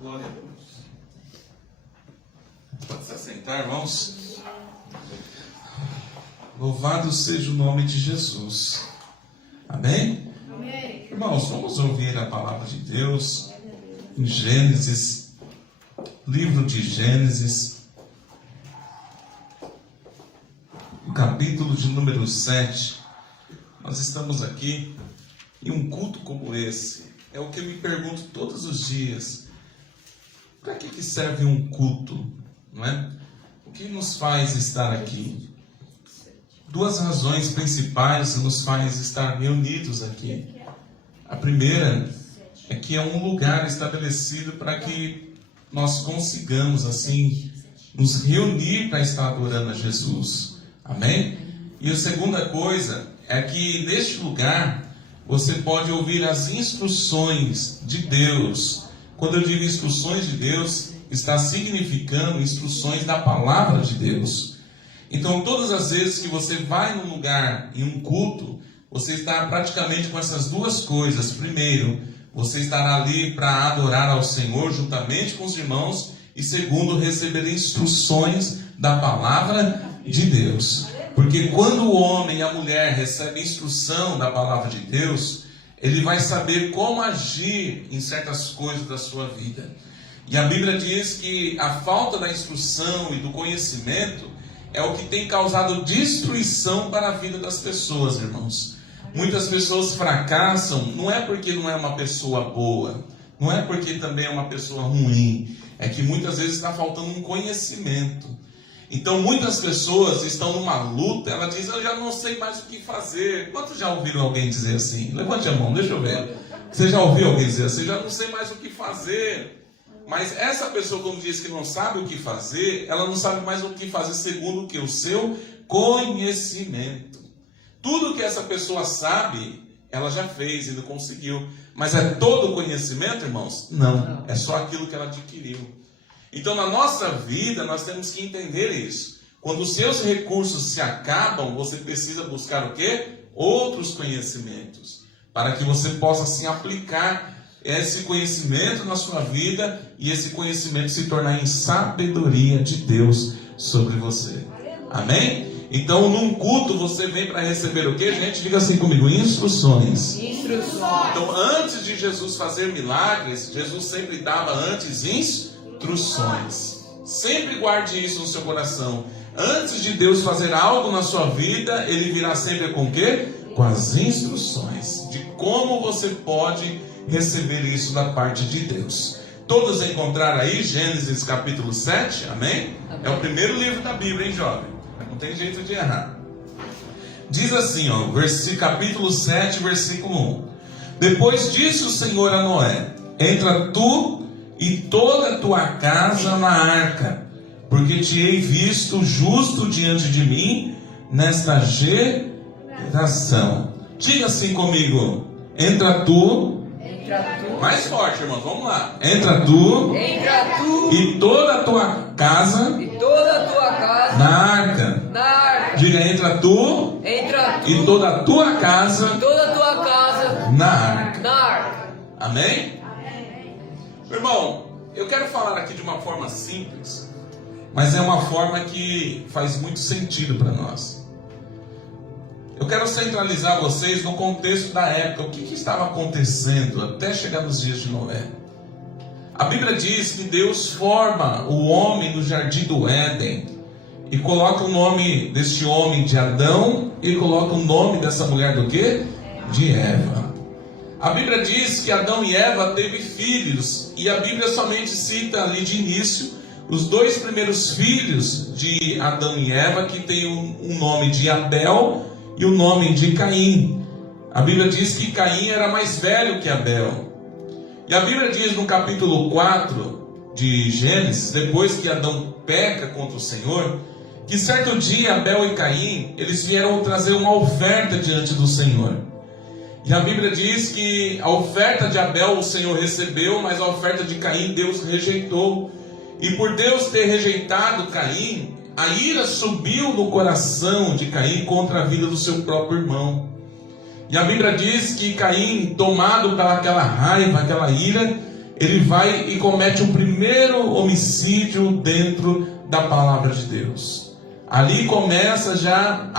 Glória a Deus. Pode se assentar, irmãos. Louvado seja o nome de Jesus. Amém? Amém. Irmãos, vamos ouvir a palavra de Deus em Gênesis, livro de Gênesis, o capítulo de número 7. Nós estamos aqui em um culto como esse. É o que eu me pergunto todos os dias. Para que serve um culto? Não é? O que nos faz estar aqui? duas razões principais que nos faz estar reunidos aqui. A primeira é que é um lugar estabelecido para que nós consigamos, assim, nos reunir para estar adorando a Jesus. Amém? E a segunda coisa é que neste lugar você pode ouvir as instruções de Deus. Quando eu digo instruções de Deus, está significando instruções da palavra de Deus. Então, todas as vezes que você vai num lugar, em um culto, você está praticamente com essas duas coisas. Primeiro, você estará ali para adorar ao Senhor juntamente com os irmãos. E segundo, receber instruções da palavra de Deus. Porque quando o homem e a mulher recebem instrução da palavra de Deus, ele vai saber como agir em certas coisas da sua vida. E a Bíblia diz que a falta da instrução e do conhecimento é o que tem causado destruição para a vida das pessoas, irmãos. Muitas pessoas fracassam, não é porque não é uma pessoa boa, não é porque também é uma pessoa ruim, é que muitas vezes está faltando um conhecimento. Então muitas pessoas estão numa luta, ela diz, eu já não sei mais o que fazer. Quantos já ouviram alguém dizer assim? Levante a mão, deixa eu ver. Você já ouviu alguém dizer assim, já não sei mais o que fazer? Mas essa pessoa, como diz que não sabe o que fazer, ela não sabe mais o que fazer segundo o que? O seu conhecimento. Tudo que essa pessoa sabe, ela já fez e não conseguiu. Mas é todo o conhecimento, irmãos? Não, é só aquilo que ela adquiriu. Então, na nossa vida, nós temos que entender isso. Quando os seus recursos se acabam, você precisa buscar o quê? Outros conhecimentos. Para que você possa, assim, aplicar esse conhecimento na sua vida e esse conhecimento se tornar em sabedoria de Deus sobre você. Amém? Então, num culto, você vem para receber o quê, gente? Diga assim comigo, instruções. Instruções. Então, antes de Jesus fazer milagres, Jesus sempre dava antes instruções. Sempre guarde isso no seu coração. Antes de Deus fazer algo na sua vida, Ele virá sempre com o quê? Com as instruções de como você pode receber isso da parte de Deus. Todos encontraram aí Gênesis capítulo 7, amém? É o primeiro livro da Bíblia, hein, jovem? Não tem jeito de errar. Diz assim, ó, capítulo 7, versículo 1. Depois disse o Senhor a Noé: entra tu e toda a tua casa na arca, porque te hei visto justo diante de mim nesta geração. Diga assim comigo: entra tu. Mais forte, irmão, vamos lá. Entra tu e toda a tua casa na arca. Diga, entra tu e toda a tua casa na arca. Amém? Irmão, eu quero falar aqui de uma forma simples, mas é uma forma que faz muito sentido para nós. Eu quero centralizar vocês no contexto da época. O que estava acontecendo até chegar nos dias de Noé? A Bíblia diz que Deus forma o homem no jardim do Éden e coloca o nome deste homem de Adão e coloca o nome dessa mulher do quê? De Eva. A Bíblia diz que Adão e Eva teve filhos, e a Bíblia somente cita ali de início os dois primeiros filhos de Adão e Eva, que tem um nome de Abel e o nome de Caim. A Bíblia diz que Caim era mais velho que Abel. E a Bíblia diz no capítulo 4 de Gênesis, depois que Adão peca contra o Senhor, que certo dia Abel e Caim, eles vieram trazer uma oferta diante do Senhor. E a Bíblia diz que a oferta de Abel o Senhor recebeu, mas a oferta de Caim Deus rejeitou. E por Deus ter rejeitado Caim, a ira subiu no coração de Caim contra a vida do seu próprio irmão. E a Bíblia diz que Caim, tomado pelaquela raiva, aquela ira, ele vai e comete o primeiro homicídio dentro da palavra de Deus. Ali começa já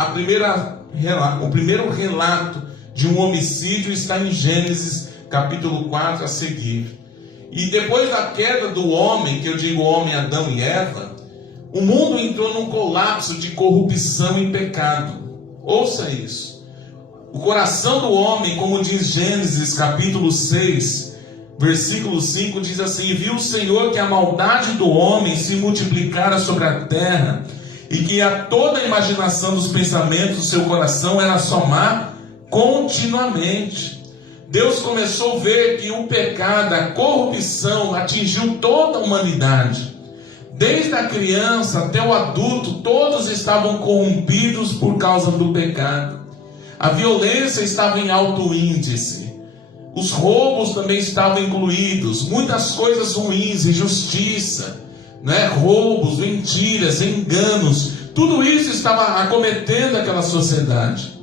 o primeiro relato de um homicídio, está em Gênesis capítulo 4 a seguir. E depois da queda do homem, que eu digo homem, Adão e Eva, o mundo entrou num colapso de corrupção e pecado. Ouça isso. O coração do homem, como diz Gênesis capítulo 6, versículo 5, diz assim: viu o Senhor que a maldade do homem se multiplicara sobre a terra, e que a toda a imaginação dos pensamentos do seu coração era somar continuamente. Deus começou a ver que o pecado, a corrupção atingiu toda a humanidade. Desde a criança até o adulto, todos estavam corrompidos por causa do pecado. A violência estava em alto índice. Os roubos também estavam incluídos. Muitas coisas ruins, injustiça, roubos, mentiras, enganos. Tudo isso estava acometendo aquela sociedade.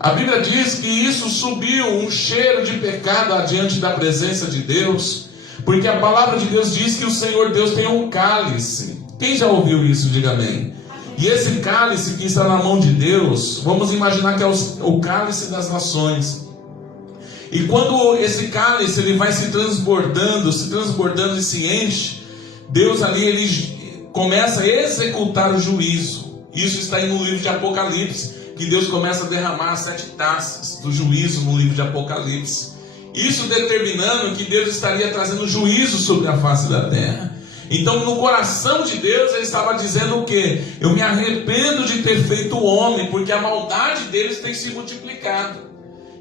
A Bíblia diz que isso subiu um cheiro de pecado adiante da presença de Deus, porque a palavra de Deus diz que o Senhor Deus tem um cálice. Quem já ouviu isso? Diga amém. E esse cálice que está na mão de Deus, vamos imaginar que é o cálice das nações. E quando esse cálice ele vai se transbordando e se enche, Deus ali ele começa a executar o juízo. Isso está aí no livro de Apocalipse, que Deus começa a derramar 7 taças do juízo no livro de Apocalipse. Isso determinando que Deus estaria trazendo juízo sobre a face da terra. Então no coração de Deus ele estava dizendo o quê? Eu me arrependo de ter feito o homem, porque a maldade deles tem se multiplicado.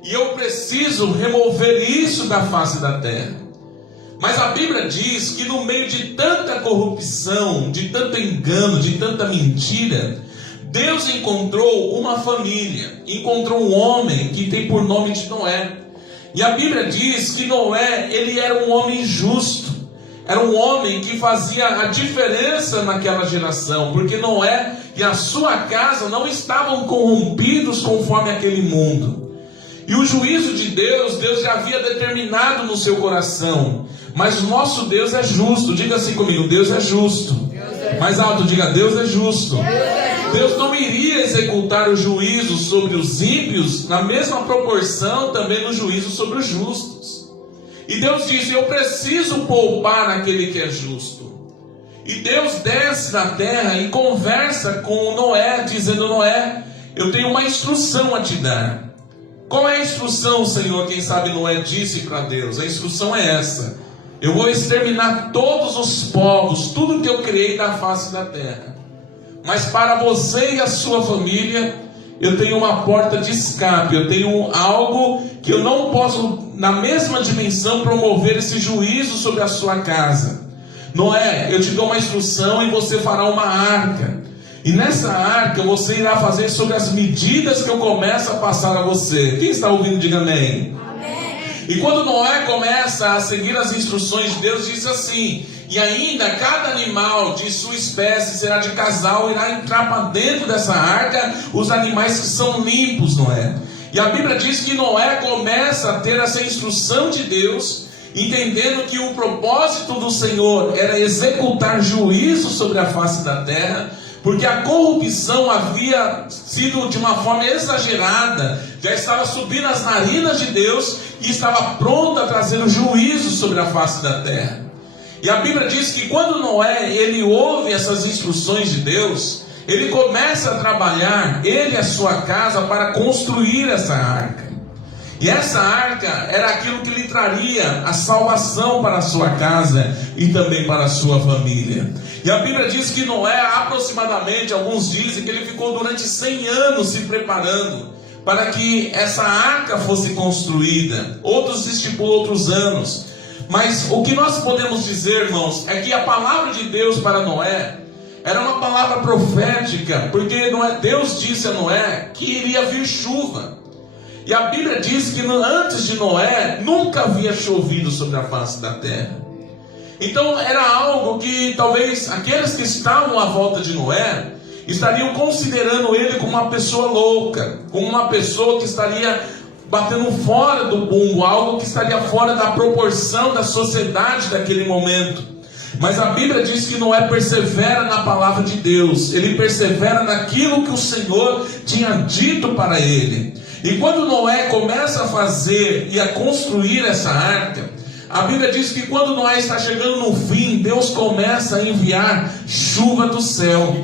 E eu preciso remover isso da face da terra. Mas a Bíblia diz que no meio de tanta corrupção, de tanto engano, de tanta mentira, Deus encontrou uma família, encontrou um homem que tem por nome de Noé. E a Bíblia diz que Noé, ele era um homem justo, era um homem que fazia a diferença naquela geração, porque Noé e a sua casa não estavam corrompidos conforme aquele mundo. E o juízo de Deus, Deus já havia determinado no seu coração. Mas o nosso Deus é justo. Diga assim comigo, Deus é justo. Mais alto, diga, Deus é justo. Deus não iria executar o juízo sobre os ímpios na mesma proporção também no juízo sobre os justos. E Deus diz, eu preciso poupar aquele que é justo. E Deus desce na terra e conversa com Noé, dizendo, Noé, eu tenho uma instrução a te dar. Qual é a instrução, Senhor? Quem sabe Noé disse para Deus, a instrução é essa: eu vou exterminar todos os povos, tudo que eu criei da face da terra. Mas para você e a sua família, eu tenho uma porta de escape, eu tenho algo que eu não posso, na mesma dimensão, promover esse juízo sobre a sua casa. Noé, eu te dou uma instrução e você fará uma arca. E nessa arca você irá fazer sobre as medidas que eu começo a passar a você. Quem está ouvindo, diga amém. E quando Noé começa a seguir as instruções de Deus, diz assim: e ainda cada animal de sua espécie será de casal, irá entrar para dentro dessa arca os animais que são limpos, Noé. E a Bíblia diz que Noé começa a ter essa instrução de Deus, entendendo que o propósito do Senhor era executar juízo sobre a face da terra, porque a corrupção havia sido de uma forma exagerada, já estava subindo as narinas de Deus e estava pronta a trazer o juízo sobre a face da terra. E a Bíblia diz que quando Noé ele ouve essas instruções de Deus, ele começa a trabalhar, ele e a sua casa, para construir essa arca. E essa arca era aquilo que lhe traria a salvação para a sua casa e também para a sua família. E a Bíblia diz que Noé, aproximadamente, alguns dizem que ele ficou durante 100 anos se preparando para que essa arca fosse construída. Outros estipulam outros anos. Mas o que nós podemos dizer, irmãos, é que a palavra de Deus para Noé era uma palavra profética, porque Deus disse a Noé que iria vir chuva. E a Bíblia diz que antes de Noé nunca havia chovido sobre a face da terra. Então era algo que talvez aqueles que estavam à volta de Noé estariam considerando ele como uma pessoa louca, como uma pessoa que estaria batendo fora do rumo, algo que estaria fora da proporção da sociedade daquele momento. Mas a Bíblia diz que Noé persevera na palavra de Deus, ele persevera naquilo que o Senhor tinha dito para ele. E quando Noé começa a fazer e a construir essa arca, a Bíblia diz que quando Noé está chegando no fim, Deus começa a enviar chuva do céu.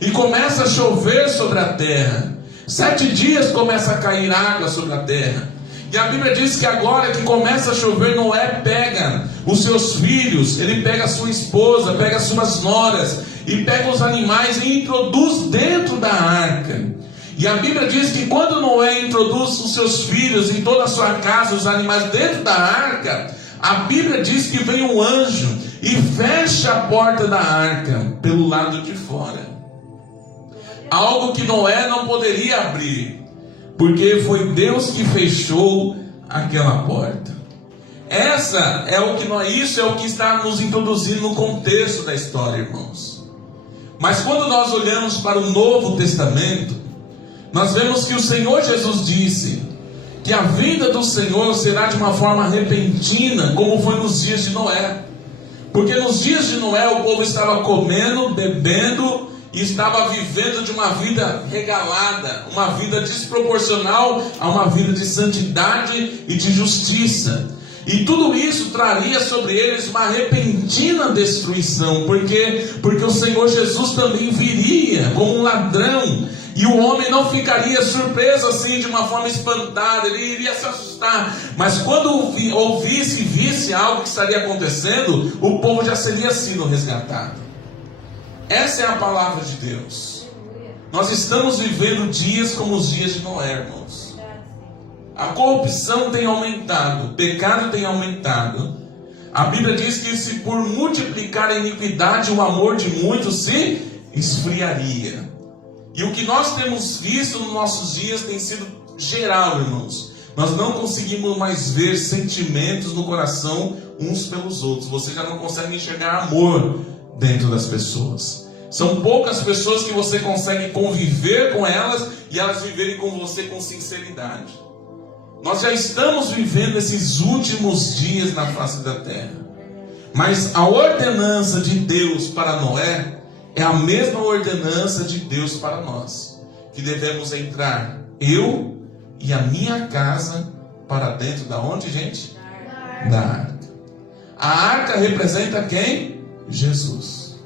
E começa a chover sobre a terra. 7 dias começa a cair água sobre a terra. E a Bíblia diz que agora que começa a chover, Noé pega os seus filhos, ele pega a sua esposa, pega as suas noras, e pega os animais e introduz dentro da arca. E a Bíblia diz que quando Noé introduz os seus filhos e toda a sua casa, os animais dentro da arca, a Bíblia diz que vem um anjo e fecha a porta da arca pelo lado de fora. Algo que Noé não poderia abrir, porque foi Deus que fechou aquela porta. Isso é o que está nos introduzindo no contexto da história, irmãos. Mas quando nós olhamos para o Novo Testamento, nós vemos que o Senhor Jesus disse que a vinda do Senhor será de uma forma repentina, como foi nos dias de Noé. Porque nos dias de Noé o povo estava comendo, bebendo e estava vivendo de uma vida regalada, uma vida desproporcional a uma vida de santidade e de justiça. E tudo isso traria sobre eles uma repentina destruição, porque o Senhor Jesus também viria como um ladrão, e o homem não ficaria surpreso assim de uma forma espantada, ele iria se assustar. Mas quando ouvisse e visse algo que estaria acontecendo, o povo já seria sido resgatado. Essa é a palavra de Deus. Nós estamos vivendo dias como os dias de Noé, irmãos. A corrupção tem aumentado, o pecado tem aumentado. A Bíblia diz que se por multiplicar a iniquidade, o amor de muitos se esfriaria. E o que nós temos visto nos nossos dias tem sido geral, irmãos. Nós não conseguimos mais ver sentimentos no coração uns pelos outros. Você já não consegue enxergar amor dentro das pessoas. São poucas pessoas que você consegue conviver com elas e elas viverem com você com sinceridade. Nós já estamos vivendo esses últimos dias na face da terra. Mas a ordenança de Deus para Noé é a mesma ordenança de Deus para nós. Que devemos entrar, eu e a minha casa, para dentro da onde, gente? Da arca. A arca representa quem? Jesus.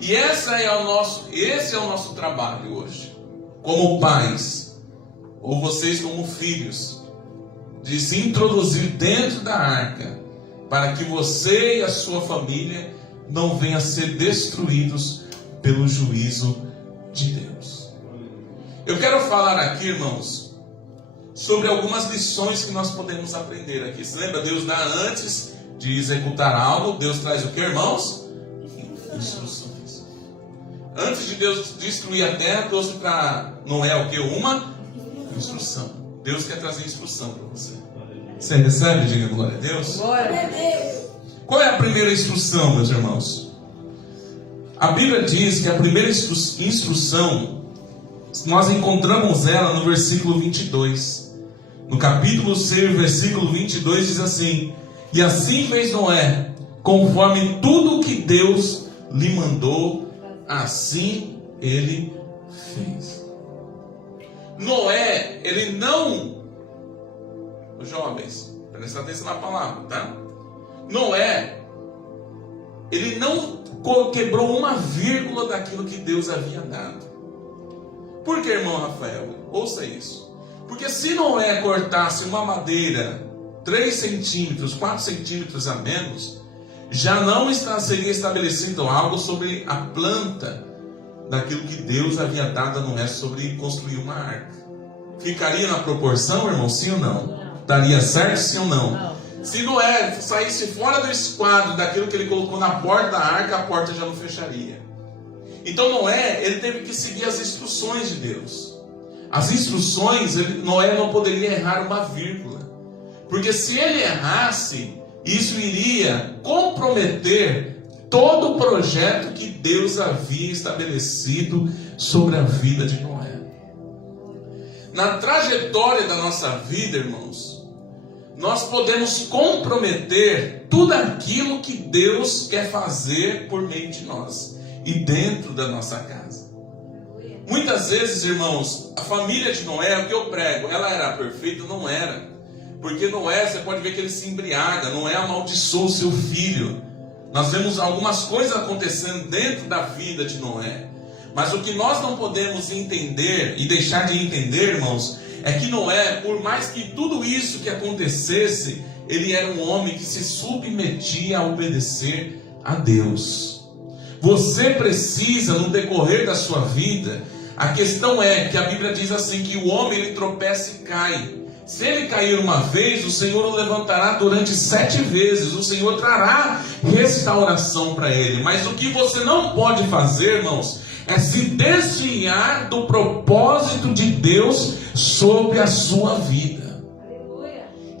E esse é o nosso trabalho hoje. Como pais, ou vocês como filhos, de se introduzir dentro da arca, para que você e a sua família não venham a ser destruídos pelo juízo de Deus. Eu quero falar aqui, irmãos, sobre algumas lições que nós podemos aprender aqui. Você lembra? Deus dá antes de executar algo, Deus traz o que, irmãos? Instruções. Antes de Deus destruir a terra, trouxe para Noé o que? Uma instrução. Deus quer trazer instrução para você. Você recebe? Diga glória a Deus. Glória a Deus. Qual é a primeira instrução, meus irmãos? A Bíblia diz que a primeira instrução, nós encontramos ela no versículo 22. No capítulo 6, versículo 22 diz assim: e assim fez Noé, conforme tudo que Deus lhe mandou, assim ele fez. Noé, ele não... Os jovens, prestem atenção na palavra, tá? Noé, ele não quebrou uma vírgula daquilo que Deus havia dado. Por que, irmão Rafael? Ouça isso. Porque se Noé cortasse uma madeira 3 centímetros, 4 centímetros a menos, já não seria estabelecido algo sobre a planta daquilo que Deus havia dado a Noé sobre construir uma arca. Ficaria na proporção, irmão? Sim ou não? Daria certo, sim ou não? Se Noé saísse fora do esquadro daquilo que ele colocou na porta da arca, a porta já não fecharia. Então Noé, ele teve que seguir as instruções de Deus. As instruções, Noé não poderia errar uma vírgula. Porque se ele errasse, isso iria comprometer todo o projeto que Deus havia estabelecido sobre a vida de Noé. Na trajetória da nossa vida, irmãos, nós podemos comprometer tudo aquilo que Deus quer fazer por meio de nós e dentro da nossa casa. Muitas vezes, irmãos, a família de Noé, o que eu prego, ela era perfeita? Não era. Porque Noé, você pode ver que ele se embriaga, Noé amaldiçoou o seu filho. Nós vemos algumas coisas acontecendo dentro da vida de Noé. Mas o que nós não podemos entender e deixar de entender, irmãos, é que Noé, por mais que tudo isso que acontecesse, ele era um homem que se submetia a obedecer a Deus. Você precisa, no decorrer da sua vida, a questão é que a Bíblia diz assim, que o homem ele tropeça e cai. Se ele cair uma vez, o Senhor o levantará durante 7 vezes. O Senhor trará restauração para ele. Mas o que você não pode fazer, irmãos, é se desviar do propósito de Deus sobre a sua vida.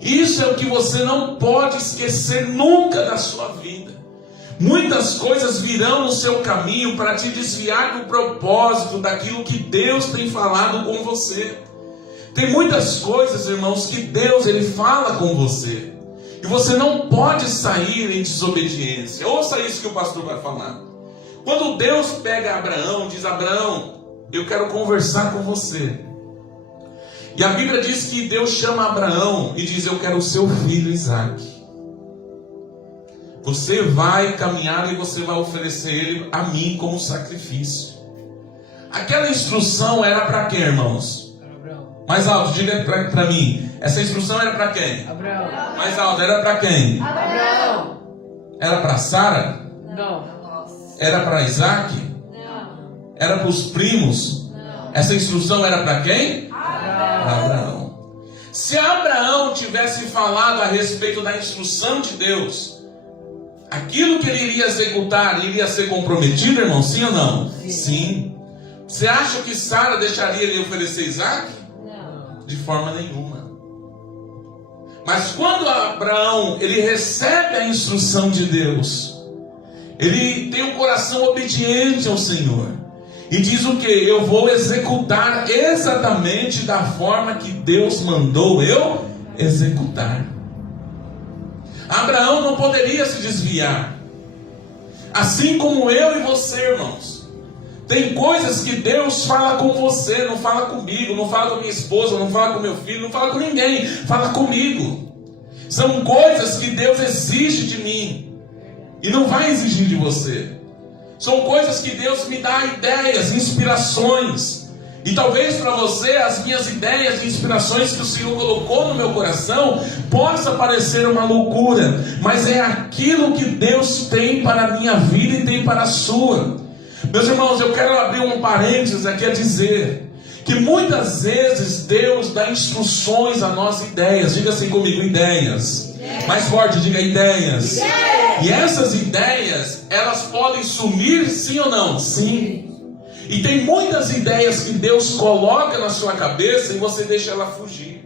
Isso é o que você não pode esquecer nunca da sua vida. Muitas coisas virão no seu caminho para te desviar do propósito, daquilo que Deus tem falado com você. Tem muitas coisas, irmãos, que Deus ele fala com você. E você não pode sair em desobediência. Ouça isso que o pastor vai falar. Quando Deus pega Abraão, diz: Abraão, eu quero conversar com você. E a Bíblia diz que Deus chama Abraão e diz: eu quero o seu filho Isaque. Você vai caminhar e você vai oferecer ele a mim como sacrifício. Aquela instrução era para quem, irmãos? Mais alto, diga para mim. Essa instrução era para quem? Abraão. Mais alto, era para quem? Abraão. Era para Sara? Não. Era para Isaque? Não. Era para os primos? Não. Essa instrução era para quem? Abraão. Para Abraão. Se Abraão tivesse falado a respeito da instrução de Deus, aquilo que ele iria executar iria ser comprometido, irmão? Sim ou não? Sim. Você acha que Sara deixaria ele oferecer Isaque? De forma nenhuma. Mas quando Abraão ele recebe a instrução de Deus, ele tem um coração obediente ao Senhor e diz o que? Eu vou executar exatamente da forma que Deus mandou eu executar. Abraão não poderia se desviar, assim como eu e você, irmãos. Tem coisas que Deus fala com você, não fala comigo, não fala com minha esposa, não fala com meu filho, não fala com ninguém, fala comigo. São coisas que Deus exige de mim e não vai exigir de você. São coisas que Deus me dá ideias, inspirações. E talvez para você as minhas ideias e inspirações que o Senhor colocou no meu coração possa parecer uma loucura, mas é aquilo que Deus tem para a minha vida e tem para a sua. Meus irmãos, eu quero abrir um parênteses aqui a dizer que muitas vezes Deus dá instruções a nós, ideias. Diga assim comigo, ideias. Mais forte, diga ideias. E essas ideias, elas podem sumir, sim ou não? Sim. E tem muitas ideias que Deus coloca na sua cabeça e você deixa ela fugir.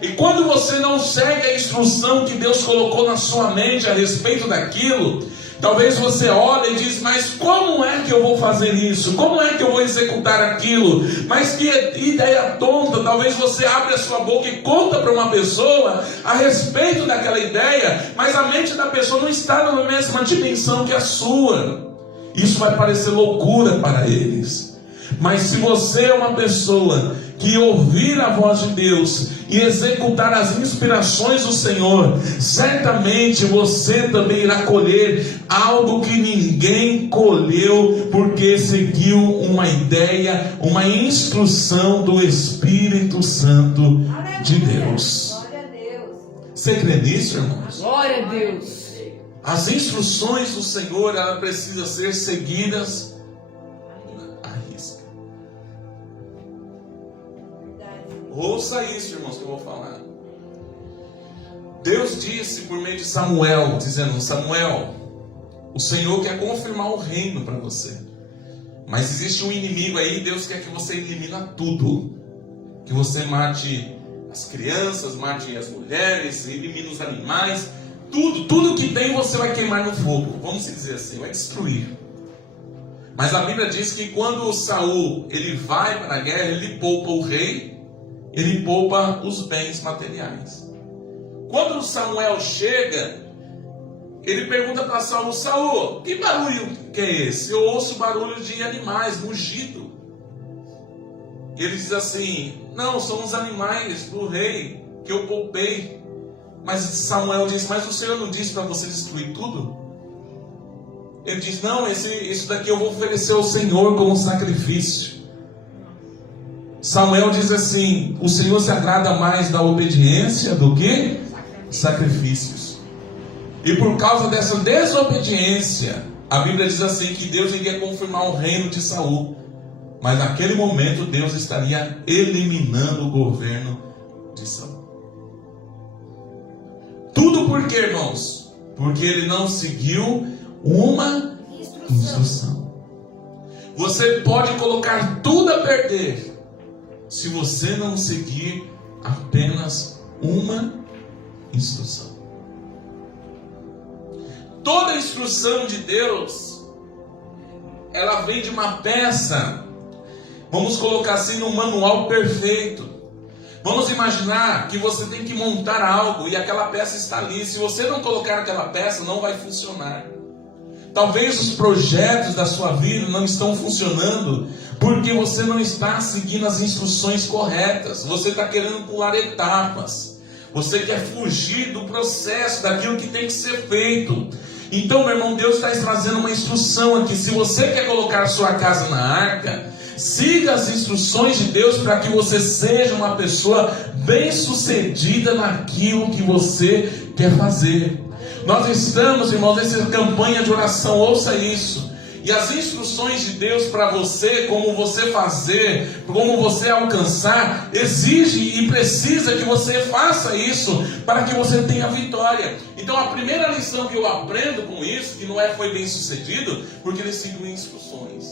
E quando você não segue a instrução que Deus colocou na sua mente a respeito daquilo, talvez você olhe e diz: mas como é que eu vou fazer isso? Como é que eu vou executar aquilo? Mas que ideia tonta. Talvez você abra a sua boca e conta para uma pessoa a respeito daquela ideia, mas a mente da pessoa não está na mesma dimensão que a sua. Isso vai parecer loucura para eles. Mas se você é uma pessoa que ouvir a voz de Deus e executar as inspirações do Senhor, certamente você também irá colher algo que ninguém colheu, porque seguiu uma ideia, uma instrução do Espírito Santo de Deus. Glória a Deus. Você crê nisso, irmãos? Glória a Deus. As instruções do Senhor, elas precisam ser seguidas à risca. Ouça isso, irmãos, que eu vou falar. Deus disse por meio de Samuel, dizendo: Samuel, o Senhor quer confirmar o reino para você, mas existe um inimigo aí. Deus quer que você elimine tudo, que você mate as crianças, mate as mulheres, elimine os animais, tudo que tem você vai queimar no fogo, vamos dizer assim, vai destruir. Mas a Bíblia diz que quando Saul ele vai para a guerra, ele poupa o rei, ele poupa os bens materiais. Quando Samuel chega, ele pergunta para Saul: Saul, que barulho que é esse? Eu ouço barulho de animais, mugido. Ele diz assim: não, são os animais do rei que eu poupei. Mas Samuel diz: mas o Senhor não disse para você destruir tudo? Ele diz: não, isso daqui eu vou oferecer ao Senhor como sacrifício. Samuel diz assim: o Senhor se agrada mais da obediência do que sacrifícios. E por causa dessa desobediência, a Bíblia diz assim que Deus iria confirmar o reino de Saul. Mas naquele momento Deus estaria eliminando o governo de Saul. Tudo por quê, irmãos? Porque ele não seguiu uma instrução. Você pode colocar tudo a perder se você não seguir apenas uma instrução. Toda instrução de Deus, ela vem de uma peça, vamos colocar assim, num manual perfeito. Vamos imaginar que você tem que montar algo e aquela peça está ali. Se você não colocar aquela peça, não vai funcionar. Talvez os projetos da sua vida não estão funcionando porque você não está seguindo as instruções corretas. Você está querendo pular etapas. Você quer fugir do processo, daquilo que tem que ser feito. Então, meu irmão, Deus está trazendo uma instrução aqui. Se você quer colocar a sua casa na arca, siga as instruções de Deus para que você seja uma pessoa bem-sucedida naquilo que você quer fazer. Nós estamos, irmãos, nessa campanha de oração, ouça isso. E as instruções de Deus para você, como você fazer, como você alcançar, exige e precisa que você faça isso para que você tenha vitória. Então a primeira lição que eu aprendo com isso, que Noé foi bem sucedido, porque ele seguiu instruções.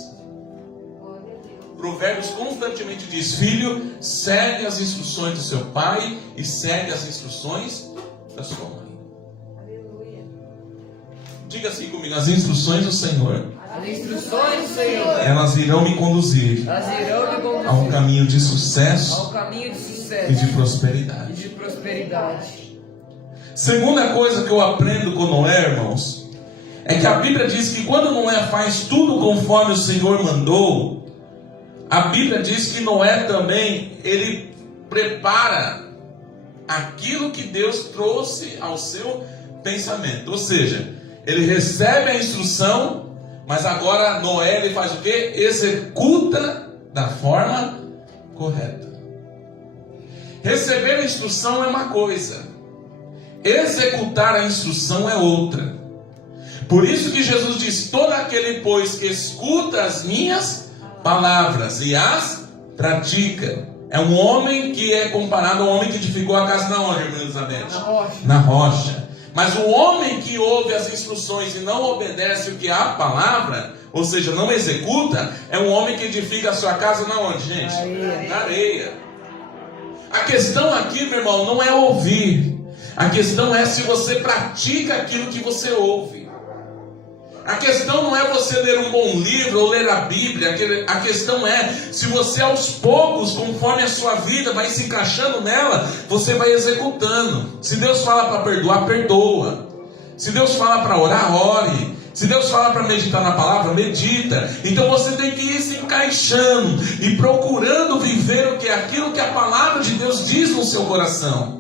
Provérbios constantemente diz: filho, segue as instruções do seu pai e segue as instruções da sua mãe. Diga assim comigo: as instruções do Senhor, As instruções do Senhor, elas irão me conduzir a um caminho de sucesso e de prosperidade. Segunda coisa que eu aprendo com Noé, irmãos, é que a Bíblia diz que quando Noé faz tudo conforme o Senhor mandou, a Bíblia diz que Noé também, ele prepara aquilo que Deus trouxe ao seu pensamento. Ou seja, ele recebe a instrução, mas agora Noé, ele faz o quê? Executa da forma correta. Receber a instrução é uma coisa, executar a instrução é outra. Por isso que Jesus diz: todo aquele, pois, que escuta as minhas palavras e as pratica, é um homem que é comparado ao homem que edificou a casa na onde, irmã Elizabeth? Na rocha. Mas o homem que ouve as instruções e não obedece o que é a palavra, ou seja, não executa, é um homem que edifica a sua casa na onde, gente? Na areia. A questão aqui, meu irmão, não é ouvir. A questão é se você pratica aquilo que você ouve. A questão não é você ler um bom livro ou ler a Bíblia. A questão é se você aos poucos, conforme a sua vida vai se encaixando nela, você vai executando. Se Deus fala para perdoar, perdoa. Se Deus fala para orar, ore. Se Deus fala para meditar na palavra, medita. Então você tem que ir se encaixando e procurando viver o que é aquilo que a palavra de Deus diz no seu coração.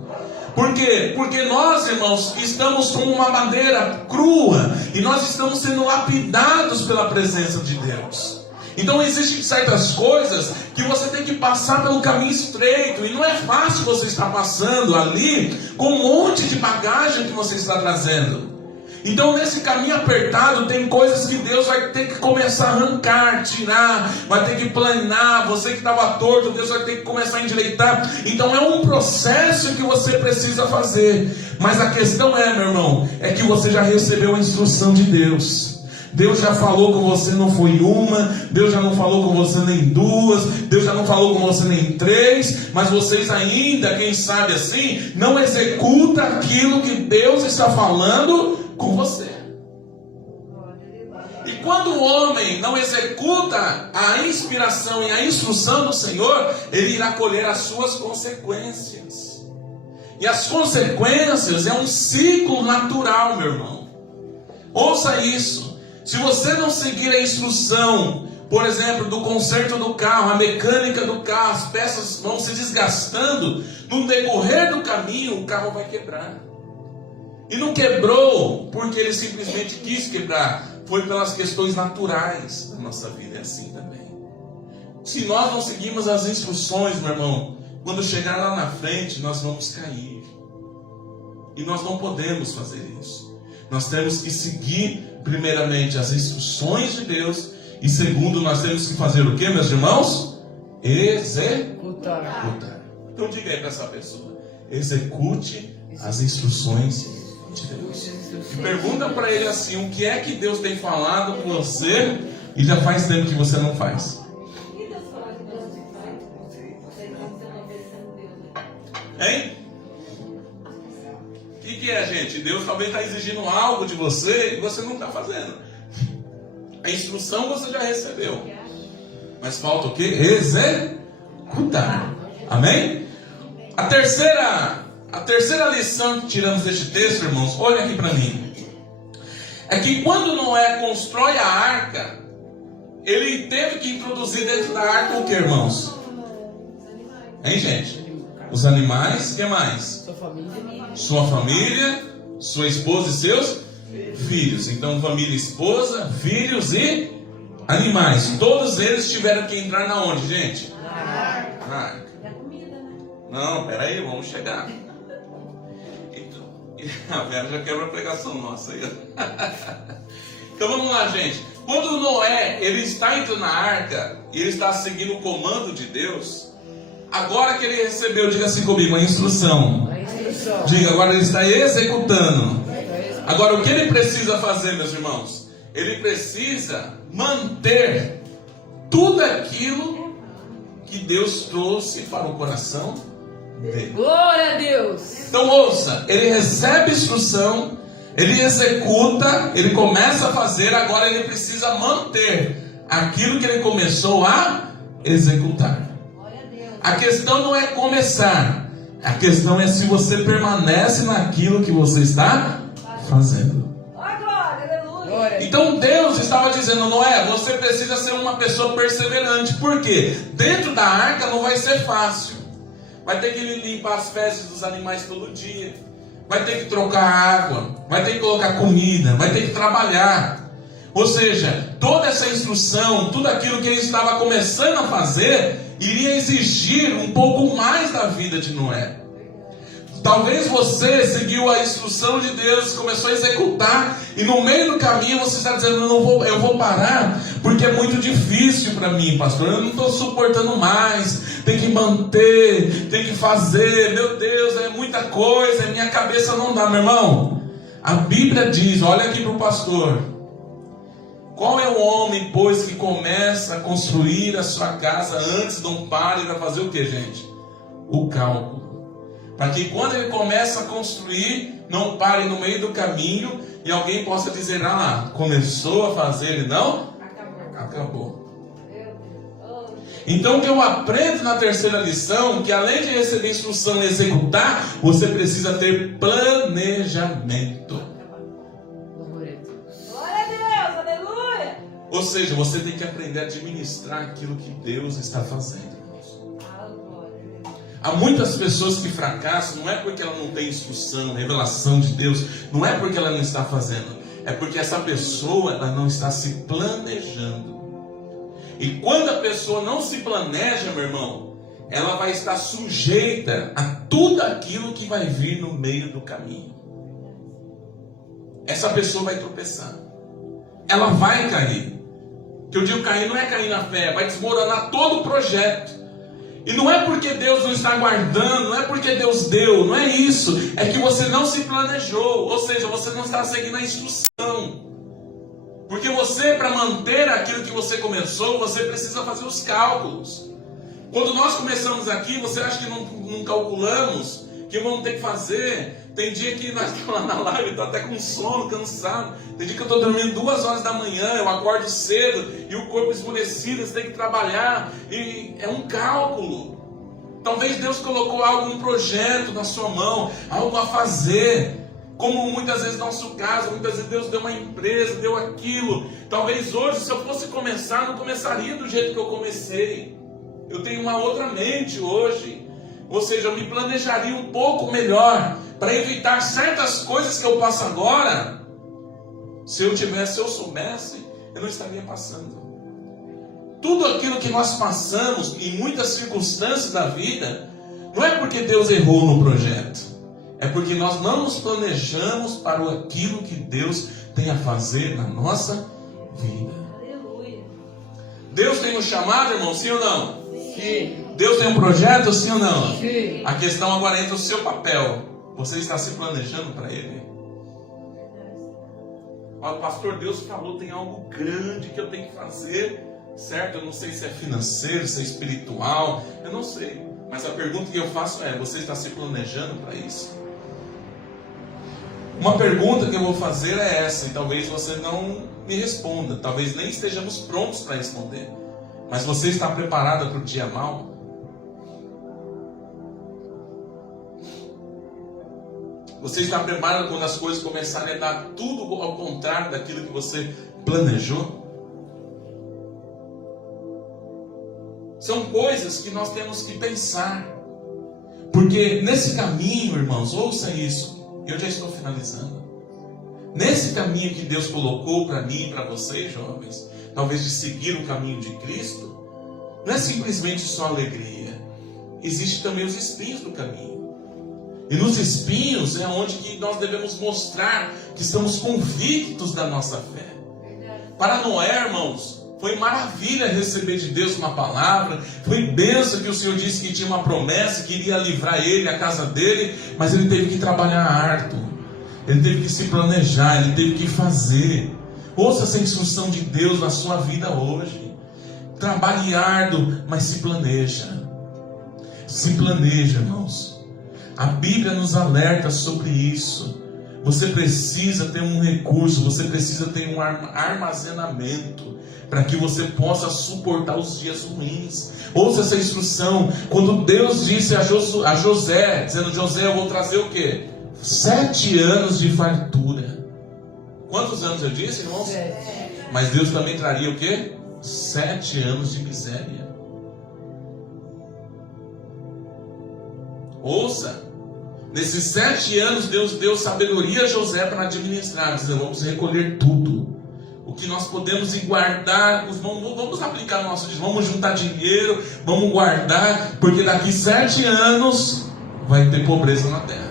Por quê? Porque nós, irmãos, estamos como uma madeira crua e nós estamos sendo lapidados pela presença de Deus. Então existem certas coisas que você tem que passar pelo caminho estreito, e não é fácil você estar passando ali com um monte de bagagem que você está trazendo. Então nesse caminho apertado tem coisas que Deus vai ter que começar a arrancar, tirar, vai ter que planar. Você que estava torto, Deus vai ter que começar a endireitar. Então é um processo que você precisa fazer. Mas a questão é, meu irmão, é que você já recebeu a instrução de Deus. Deus já falou com você, não foi uma. Deus já não falou com você nem duas. Deus já não falou com você nem três. Mas vocês ainda, quem sabe assim, não executa aquilo que Deus está falando com você. E quando o homem não executa a inspiração e a instrução do Senhor, ele irá colher as suas consequências. E as consequências é um ciclo natural, meu irmão. Ouça isso. Se você não seguir a instrução, por exemplo, do conserto do carro, a mecânica do carro, as peças vão se desgastando, no decorrer do caminho o carro vai quebrar. E não quebrou porque ele simplesmente quis quebrar, foi pelas questões naturais da nossa vida, é assim também. Se nós não seguimos as instruções, meu irmão, quando chegar lá na frente nós vamos cair. E nós não podemos fazer isso. Nós temos que seguir, primeiramente, as instruções de Deus. E segundo, nós temos que fazer o que, meus irmãos? Executar. Então diga aí para essa pessoa: execute as instruções de Deus. E pergunta para ele assim: o que é que Deus tem falado com você e já faz tempo que você não faz? Hein? O que é, gente? Deus talvez está exigindo algo de você e você não está fazendo. A instrução você já recebeu, mas falta o que? Executar. Amém? A terceira lição que tiramos deste texto, irmãos, olha aqui para mim, é que quando Noé constrói a arca, ele teve que introduzir dentro da arca o que, irmãos? Hein, gente? Os animais, o que mais? Sua família, sua esposa e seus filhos. Então, família, esposa, filhos e animais. Todos eles tiveram que entrar na onde, gente? Na arca. Não, peraí, vamos chegar. Então, a Vera já quebra a pregação nossa aí. Então vamos lá, gente. Quando Noé ele está entrando na arca e ele está seguindo o comando de Deus, agora que ele recebeu, diga assim comigo, a instrução. Diga, agora ele está executando. Agora o que ele precisa fazer, meus irmãos? Ele precisa manter tudo aquilo que Deus trouxe para o coração dele. Glória a Deus! Então ouça, ele recebe instrução, ele executa, ele começa a fazer, agora ele precisa manter aquilo que ele começou a executar. A questão não é começar, a questão é se você permanece naquilo que você está fazendo. Então Deus estava dizendo: Noé, você precisa ser uma pessoa perseverante. Por quê? Dentro da arca não vai ser fácil. Vai ter que limpar as fezes dos animais todo dia, vai ter que trocar água, vai ter que colocar comida, vai ter que trabalhar. Ou seja, toda essa instrução, tudo aquilo que ele estava começando a fazer, iria exigir um pouco mais da vida de Noé. Talvez você seguiu a instrução de Deus, começou a executar, e no meio do caminho você está dizendo: eu vou parar, porque é muito difícil para mim, pastor, eu não estou suportando mais, tem que manter, tem que fazer, meu Deus, é muita coisa, minha cabeça não dá. Meu irmão, a Bíblia diz, olha aqui para o pastor: qual é o homem, pois, que começa a construir a sua casa antes não para e vai fazer o que, gente? O cálculo. Para que quando ele começa a construir, não pare no meio do caminho e alguém possa dizer: ah lá, começou a fazer e não? Acabou. Então o que eu aprendo na terceira lição, que além de receber instrução e executar, você precisa ter planejamento. Glória a Deus, aleluia. Ou seja, você tem que aprender a administrar aquilo que Deus está fazendo. Há muitas pessoas que fracassam, não é porque ela não tem instrução, revelação de Deus, não é porque ela não está fazendo, é porque essa pessoa ela não está se planejando. E quando a pessoa não se planeja, meu irmão, ela vai estar sujeita a tudo aquilo que vai vir no meio do caminho. Essa pessoa vai tropeçar, ela vai cair. Que eu digo cair não é cair na fé, vai desmoronar todo o projeto. E não é porque Deus não está guardando, não é porque Deus deu, não é isso. É que você não se planejou, ou seja, você não está seguindo a instrução. Porque você, para manter aquilo que você começou, você precisa fazer os cálculos. Quando nós começamos aqui, você acha que não calculamos, que vamos ter que fazer? Tem dia que nós estamos lá na live, estou até com sono, cansado. Tem dia que eu estou dormindo 2 horas da manhã, eu acordo cedo e o corpo esmurecido, você tem que trabalhar. E é um cálculo. Talvez Deus colocou algo, um projeto na sua mão, algo a fazer. Como muitas vezes no nosso caso, muitas vezes Deus deu uma empresa, deu aquilo. Talvez hoje, se eu fosse começar, não começaria do jeito que eu comecei. Eu tenho uma outra mente hoje. Ou seja, eu me planejaria um pouco melhor para evitar certas coisas que eu passo agora. Se eu soubesse, eu não estaria passando. Tudo aquilo que nós passamos em muitas circunstâncias da vida, não é porque Deus errou no projeto, É porque nós não nos planejamos para aquilo que Deus tem a fazer na nossa vida. Deus tem um chamado, irmão, sim ou não? Sim. Deus tem um projeto, sim ou não? Sim. A questão agora entra o seu papel. Você está se planejando para Ele? Ó, pastor, Deus falou, tem algo grande que eu tenho que fazer, certo? Eu não sei se é financeiro, se é espiritual, eu não sei. Mas a pergunta que eu faço é, você está se planejando para isso? Uma pergunta que eu vou fazer é essa, e talvez você não me responda, talvez nem estejamos prontos para responder. Mas você está preparada para o dia mau? Você está preparado quando as coisas começarem a dar tudo ao contrário daquilo que você planejou? São coisas que nós temos que pensar. Porque nesse caminho, irmãos, ouça isso. Eu já estou finalizando. Nesse caminho que Deus colocou para mim e para vocês, jovens, talvez de seguir o caminho de Cristo, não é simplesmente só alegria. Existem também os espinhos do caminho. E nos espinhos é onde que nós devemos mostrar que estamos convictos da nossa fé. Para Noé, irmãos, foi maravilha receber de Deus uma palavra. Foi bênção que o Senhor disse que tinha uma promessa, que iria livrar ele, a casa dele. Mas ele teve que trabalhar árduo. Ele teve que se planejar, ele teve que fazer. Ouça essa instrução de Deus na sua vida hoje. Trabalhe árduo, mas se planeja. Se planeja, irmãos. A Bíblia nos alerta sobre isso. Você precisa ter um recurso, você precisa ter um armazenamento para que você possa suportar os dias ruins. Ouça essa instrução. Quando Deus disse a José, dizendo: José, eu vou trazer o quê? 7 anos de fartura. Quantos anos eu disse, irmãos? 7. Mas Deus também traria o quê? 7 anos de miséria. Ouça. Nesses 7 anos, Deus deu sabedoria a José para administrar. Dizendo: vamos recolher tudo. O que nós podemos ir guardar, vamos aplicar no nosso dia, vamos juntar dinheiro, vamos guardar, porque daqui 7 anos vai ter pobreza na terra.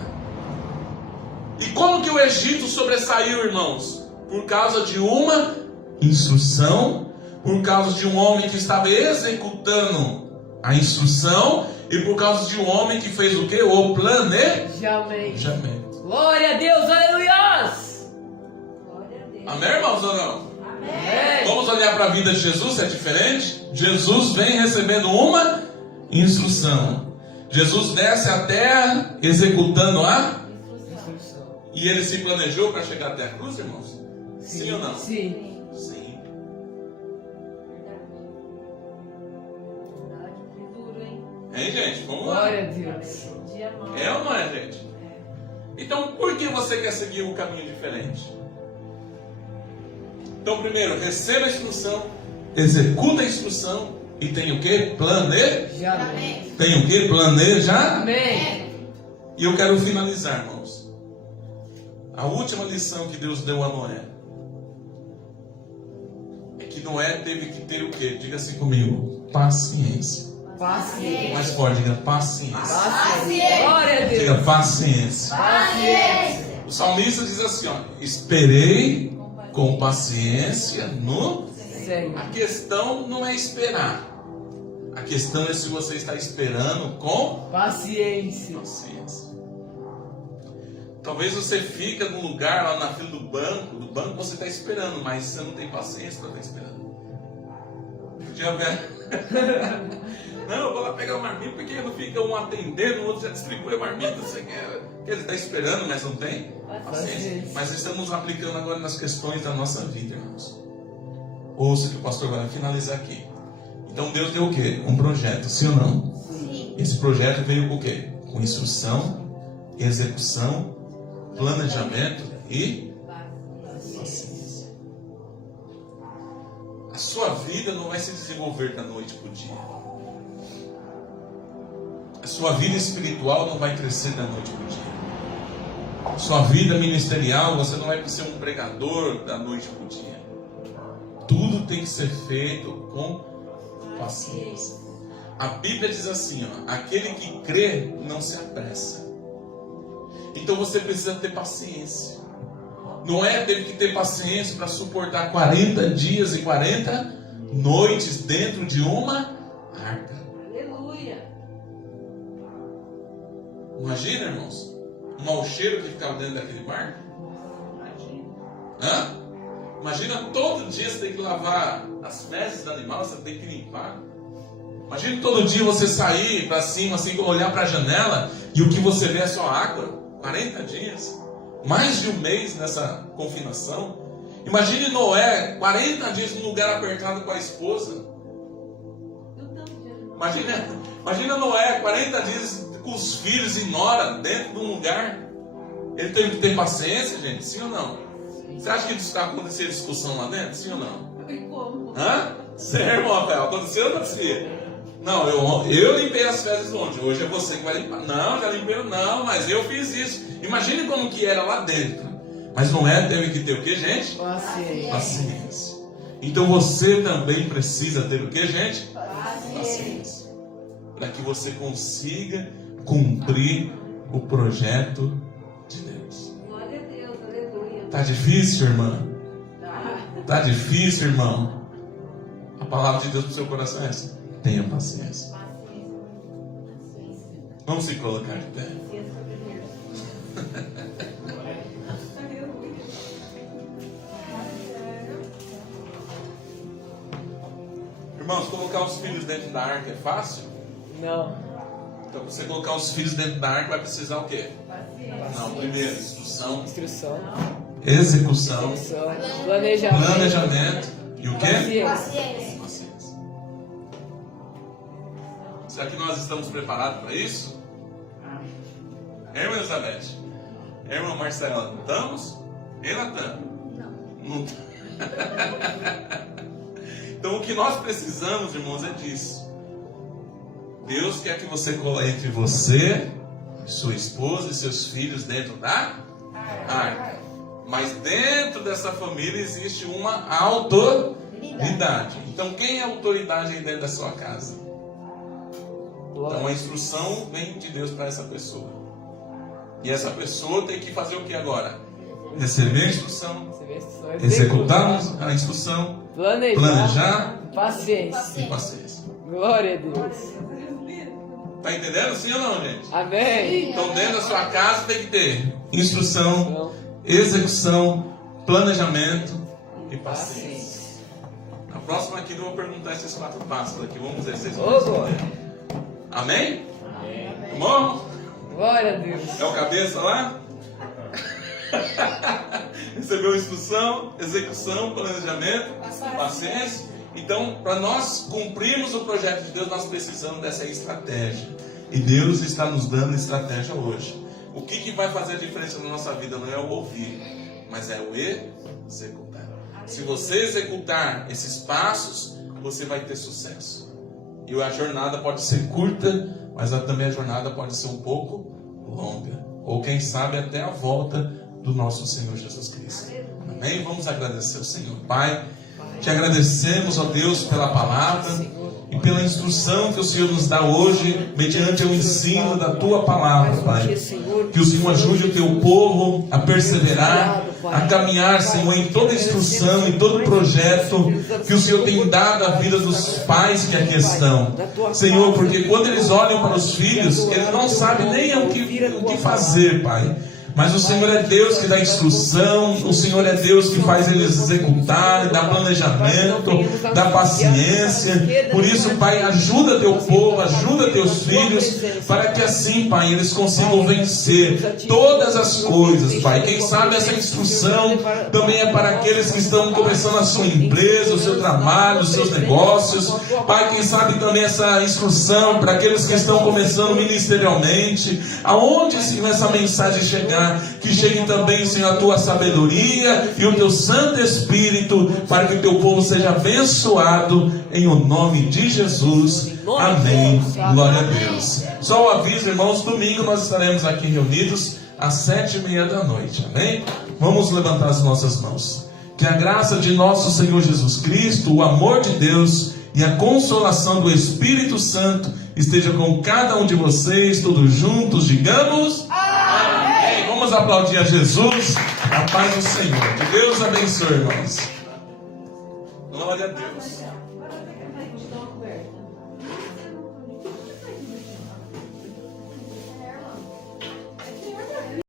E como que o Egito sobressaiu, irmãos? Por causa de uma instrução, por causa de um homem que estava executando a instrução, e por causa de um homem que fez o quê? O planejamento. Glória a Deus, aleluia! Amém, irmãos, ou não? Amém. Vamos olhar para a vida de Jesus, é diferente? Jesus vem recebendo uma instrução. Jesus desce à terra executando a Instrução. E ele se planejou para chegar até a cruz, irmãos? Sim ou não? Sim. Sim. Hein, gente? Vamos lá. Glória a Deus. É ou não é, gente? Então, por que você quer seguir um caminho diferente? Então, primeiro, receba a instrução, executa a instrução e tem o que? Amém. Tem o que? Planeja. Amém. E eu quero finalizar, irmãos. A última lição que Deus deu a Noé é que Noé teve que ter o que? Diga assim comigo: paciência. Paciência. Mais forte, diga paciência. Paciência. Glória a Deus. Diga paciência. Paciência. O salmista diz assim, ó: esperei com paciência no... Senhor. A questão não é esperar. A questão é se você está esperando com Paciência. paciência. Talvez você fica num lugar lá na fila do banco você está esperando, mas você não tem paciência para estar esperando. Podia ver. Não, eu vou lá pegar o marmita, porque não fica um atendendo, o outro já distribui a marmita. Você quer. Ele está esperando, mas não tem paciência. Mas estamos aplicando agora nas questões da nossa vida, irmãos. Ouça que o pastor vai finalizar aqui. Então Deus deu o quê? Um projeto, sim ou não? Sim. Esse projeto veio com o quê? Com instrução, execução, planejamento e paciência. A sua vida não vai se desenvolver da noite para o dia. A sua vida espiritual não vai crescer da noite para o dia. Sua vida ministerial, você não vai ser um pregador da noite para o dia. Tudo tem que ser feito com paciência. A Bíblia diz assim, ó: aquele que crê não se apressa. Então você precisa ter paciência. Noé teve que ter paciência para suportar 40 dias e 40 noites dentro de uma arca. Aleluia. Imagina, irmãos, o mau cheiro que ficava dentro daquele barco. Hã? Imagina todo dia você tem que lavar as fezes do animal, você tem que limpar. Imagina todo dia você sair para cima, assim, olhar para a janela e o que você vê é só água. 40 dias. Mais de um mês nessa confinação. Imagine Noé, 40 dias num lugar apertado com a esposa. Imagina Noé, 40 dias com os filhos e nora dentro de um lugar. Ele teve que ter paciência, gente, sim ou não? Você acha que acontecia discussão lá dentro, sim ou não? Hã? Sério, irmão Rafael, aconteceu ou não acontecia? Não, eu limpei as fezes ontem, hoje é você que vai limpar. Não, já limpei, não, mas eu fiz isso. Imagine como que era lá dentro. Mas Noé teve que ter o que, gente? Paciência. Então você também precisa ter o que, gente? Paciência. Para que você consiga cumprir o projeto de Deus. Glória a Deus, aleluia. Tá difícil, irmã? Tá difícil, irmão? A palavra de Deus para o seu coração é essa. Tenha paciência. Vamos se colocar de pé. Irmãos, colocar os filhos dentro da arca é fácil? Não. Então, você colocar os filhos dentro da arca vai precisar o quê? Não, primeiro, instrução, execução, planejamento e o quê? Paciência. Será que nós estamos preparados para isso? Irmã Elizabeth? Irmã Marcela? Estamos? E Natan? Não. Então o que nós precisamos, irmãos, é disso. Deus quer que você entre você, sua esposa e seus filhos dentro da arca. Mas dentro dessa família existe uma autoridade. Então quem é a autoridade aí dentro da sua casa? Então a instrução vem de Deus para essa pessoa. E essa pessoa tem que fazer o que agora? Receber a instrução, executar a instrução, planejar paciência. E paciência. Glória a Deus. Está entendendo, sim ou não, gente? Amém. Então dentro da sua casa tem que ter instrução, execução, planejamento e paciência. Na próxima aqui eu vou perguntar esses 4 passos aqui. Vamos ver se vocês vão responder. Amém? Bom? Glória a Deus. É o cabeça lá? Recebeu instrução, execução, planejamento, paciência. Então, para nós cumprirmos o projeto de Deus, nós precisamos dessa estratégia. E Deus está nos dando estratégia hoje. O que vai fazer a diferença na nossa vida não é o ouvir, mas é o executar. Se você executar esses passos, você vai ter sucesso. E a jornada pode ser curta, mas também a jornada pode ser um pouco longa. Ou quem sabe até a volta do nosso Senhor Jesus Cristo. Amém? Vamos agradecer ao Senhor. Pai, te agradecemos, ó Deus, pela palavra e pela instrução que o Senhor nos dá hoje, mediante o ensino da tua palavra, Pai. Que o Senhor ajude o teu povo a perseverar, a caminhar, Senhor, em toda instrução, em todo projeto que o Senhor tem dado à vida dos pais que aqui estão. Senhor, porque quando eles olham para os filhos, eles não sabem nem o que fazer, Pai. Mas o Senhor é Deus que dá instrução, o Senhor é Deus que faz eles executarem, dá planejamento, dá paciência. Por isso, Pai, ajuda teu povo, ajuda teus filhos, para que assim, Pai, eles consigam vencer todas as coisas, Pai. Quem sabe essa instrução também é para aqueles que estão começando a sua empresa, o seu trabalho, os seus negócios. Pai, quem sabe também essa instrução para aqueles que estão começando ministerialmente. Aonde, Senhor, essa mensagem chegar, que chegue também, Senhor, a tua sabedoria e o teu Santo Espírito, para que o teu povo seja abençoado em o nome de Jesus. Amém. Glória a Deus. Só o aviso, irmãos, domingo nós estaremos aqui reunidos às 7:30 da noite. Amém? Vamos levantar as nossas mãos. Que a graça de nosso Senhor Jesus Cristo, o amor de Deus e a consolação do Espírito Santo esteja com cada um de vocês, todos juntos, digamos amém. Vamos aplaudir a Jesus, a paz do Senhor. Que Deus abençoe, irmãos. Glória a Deus.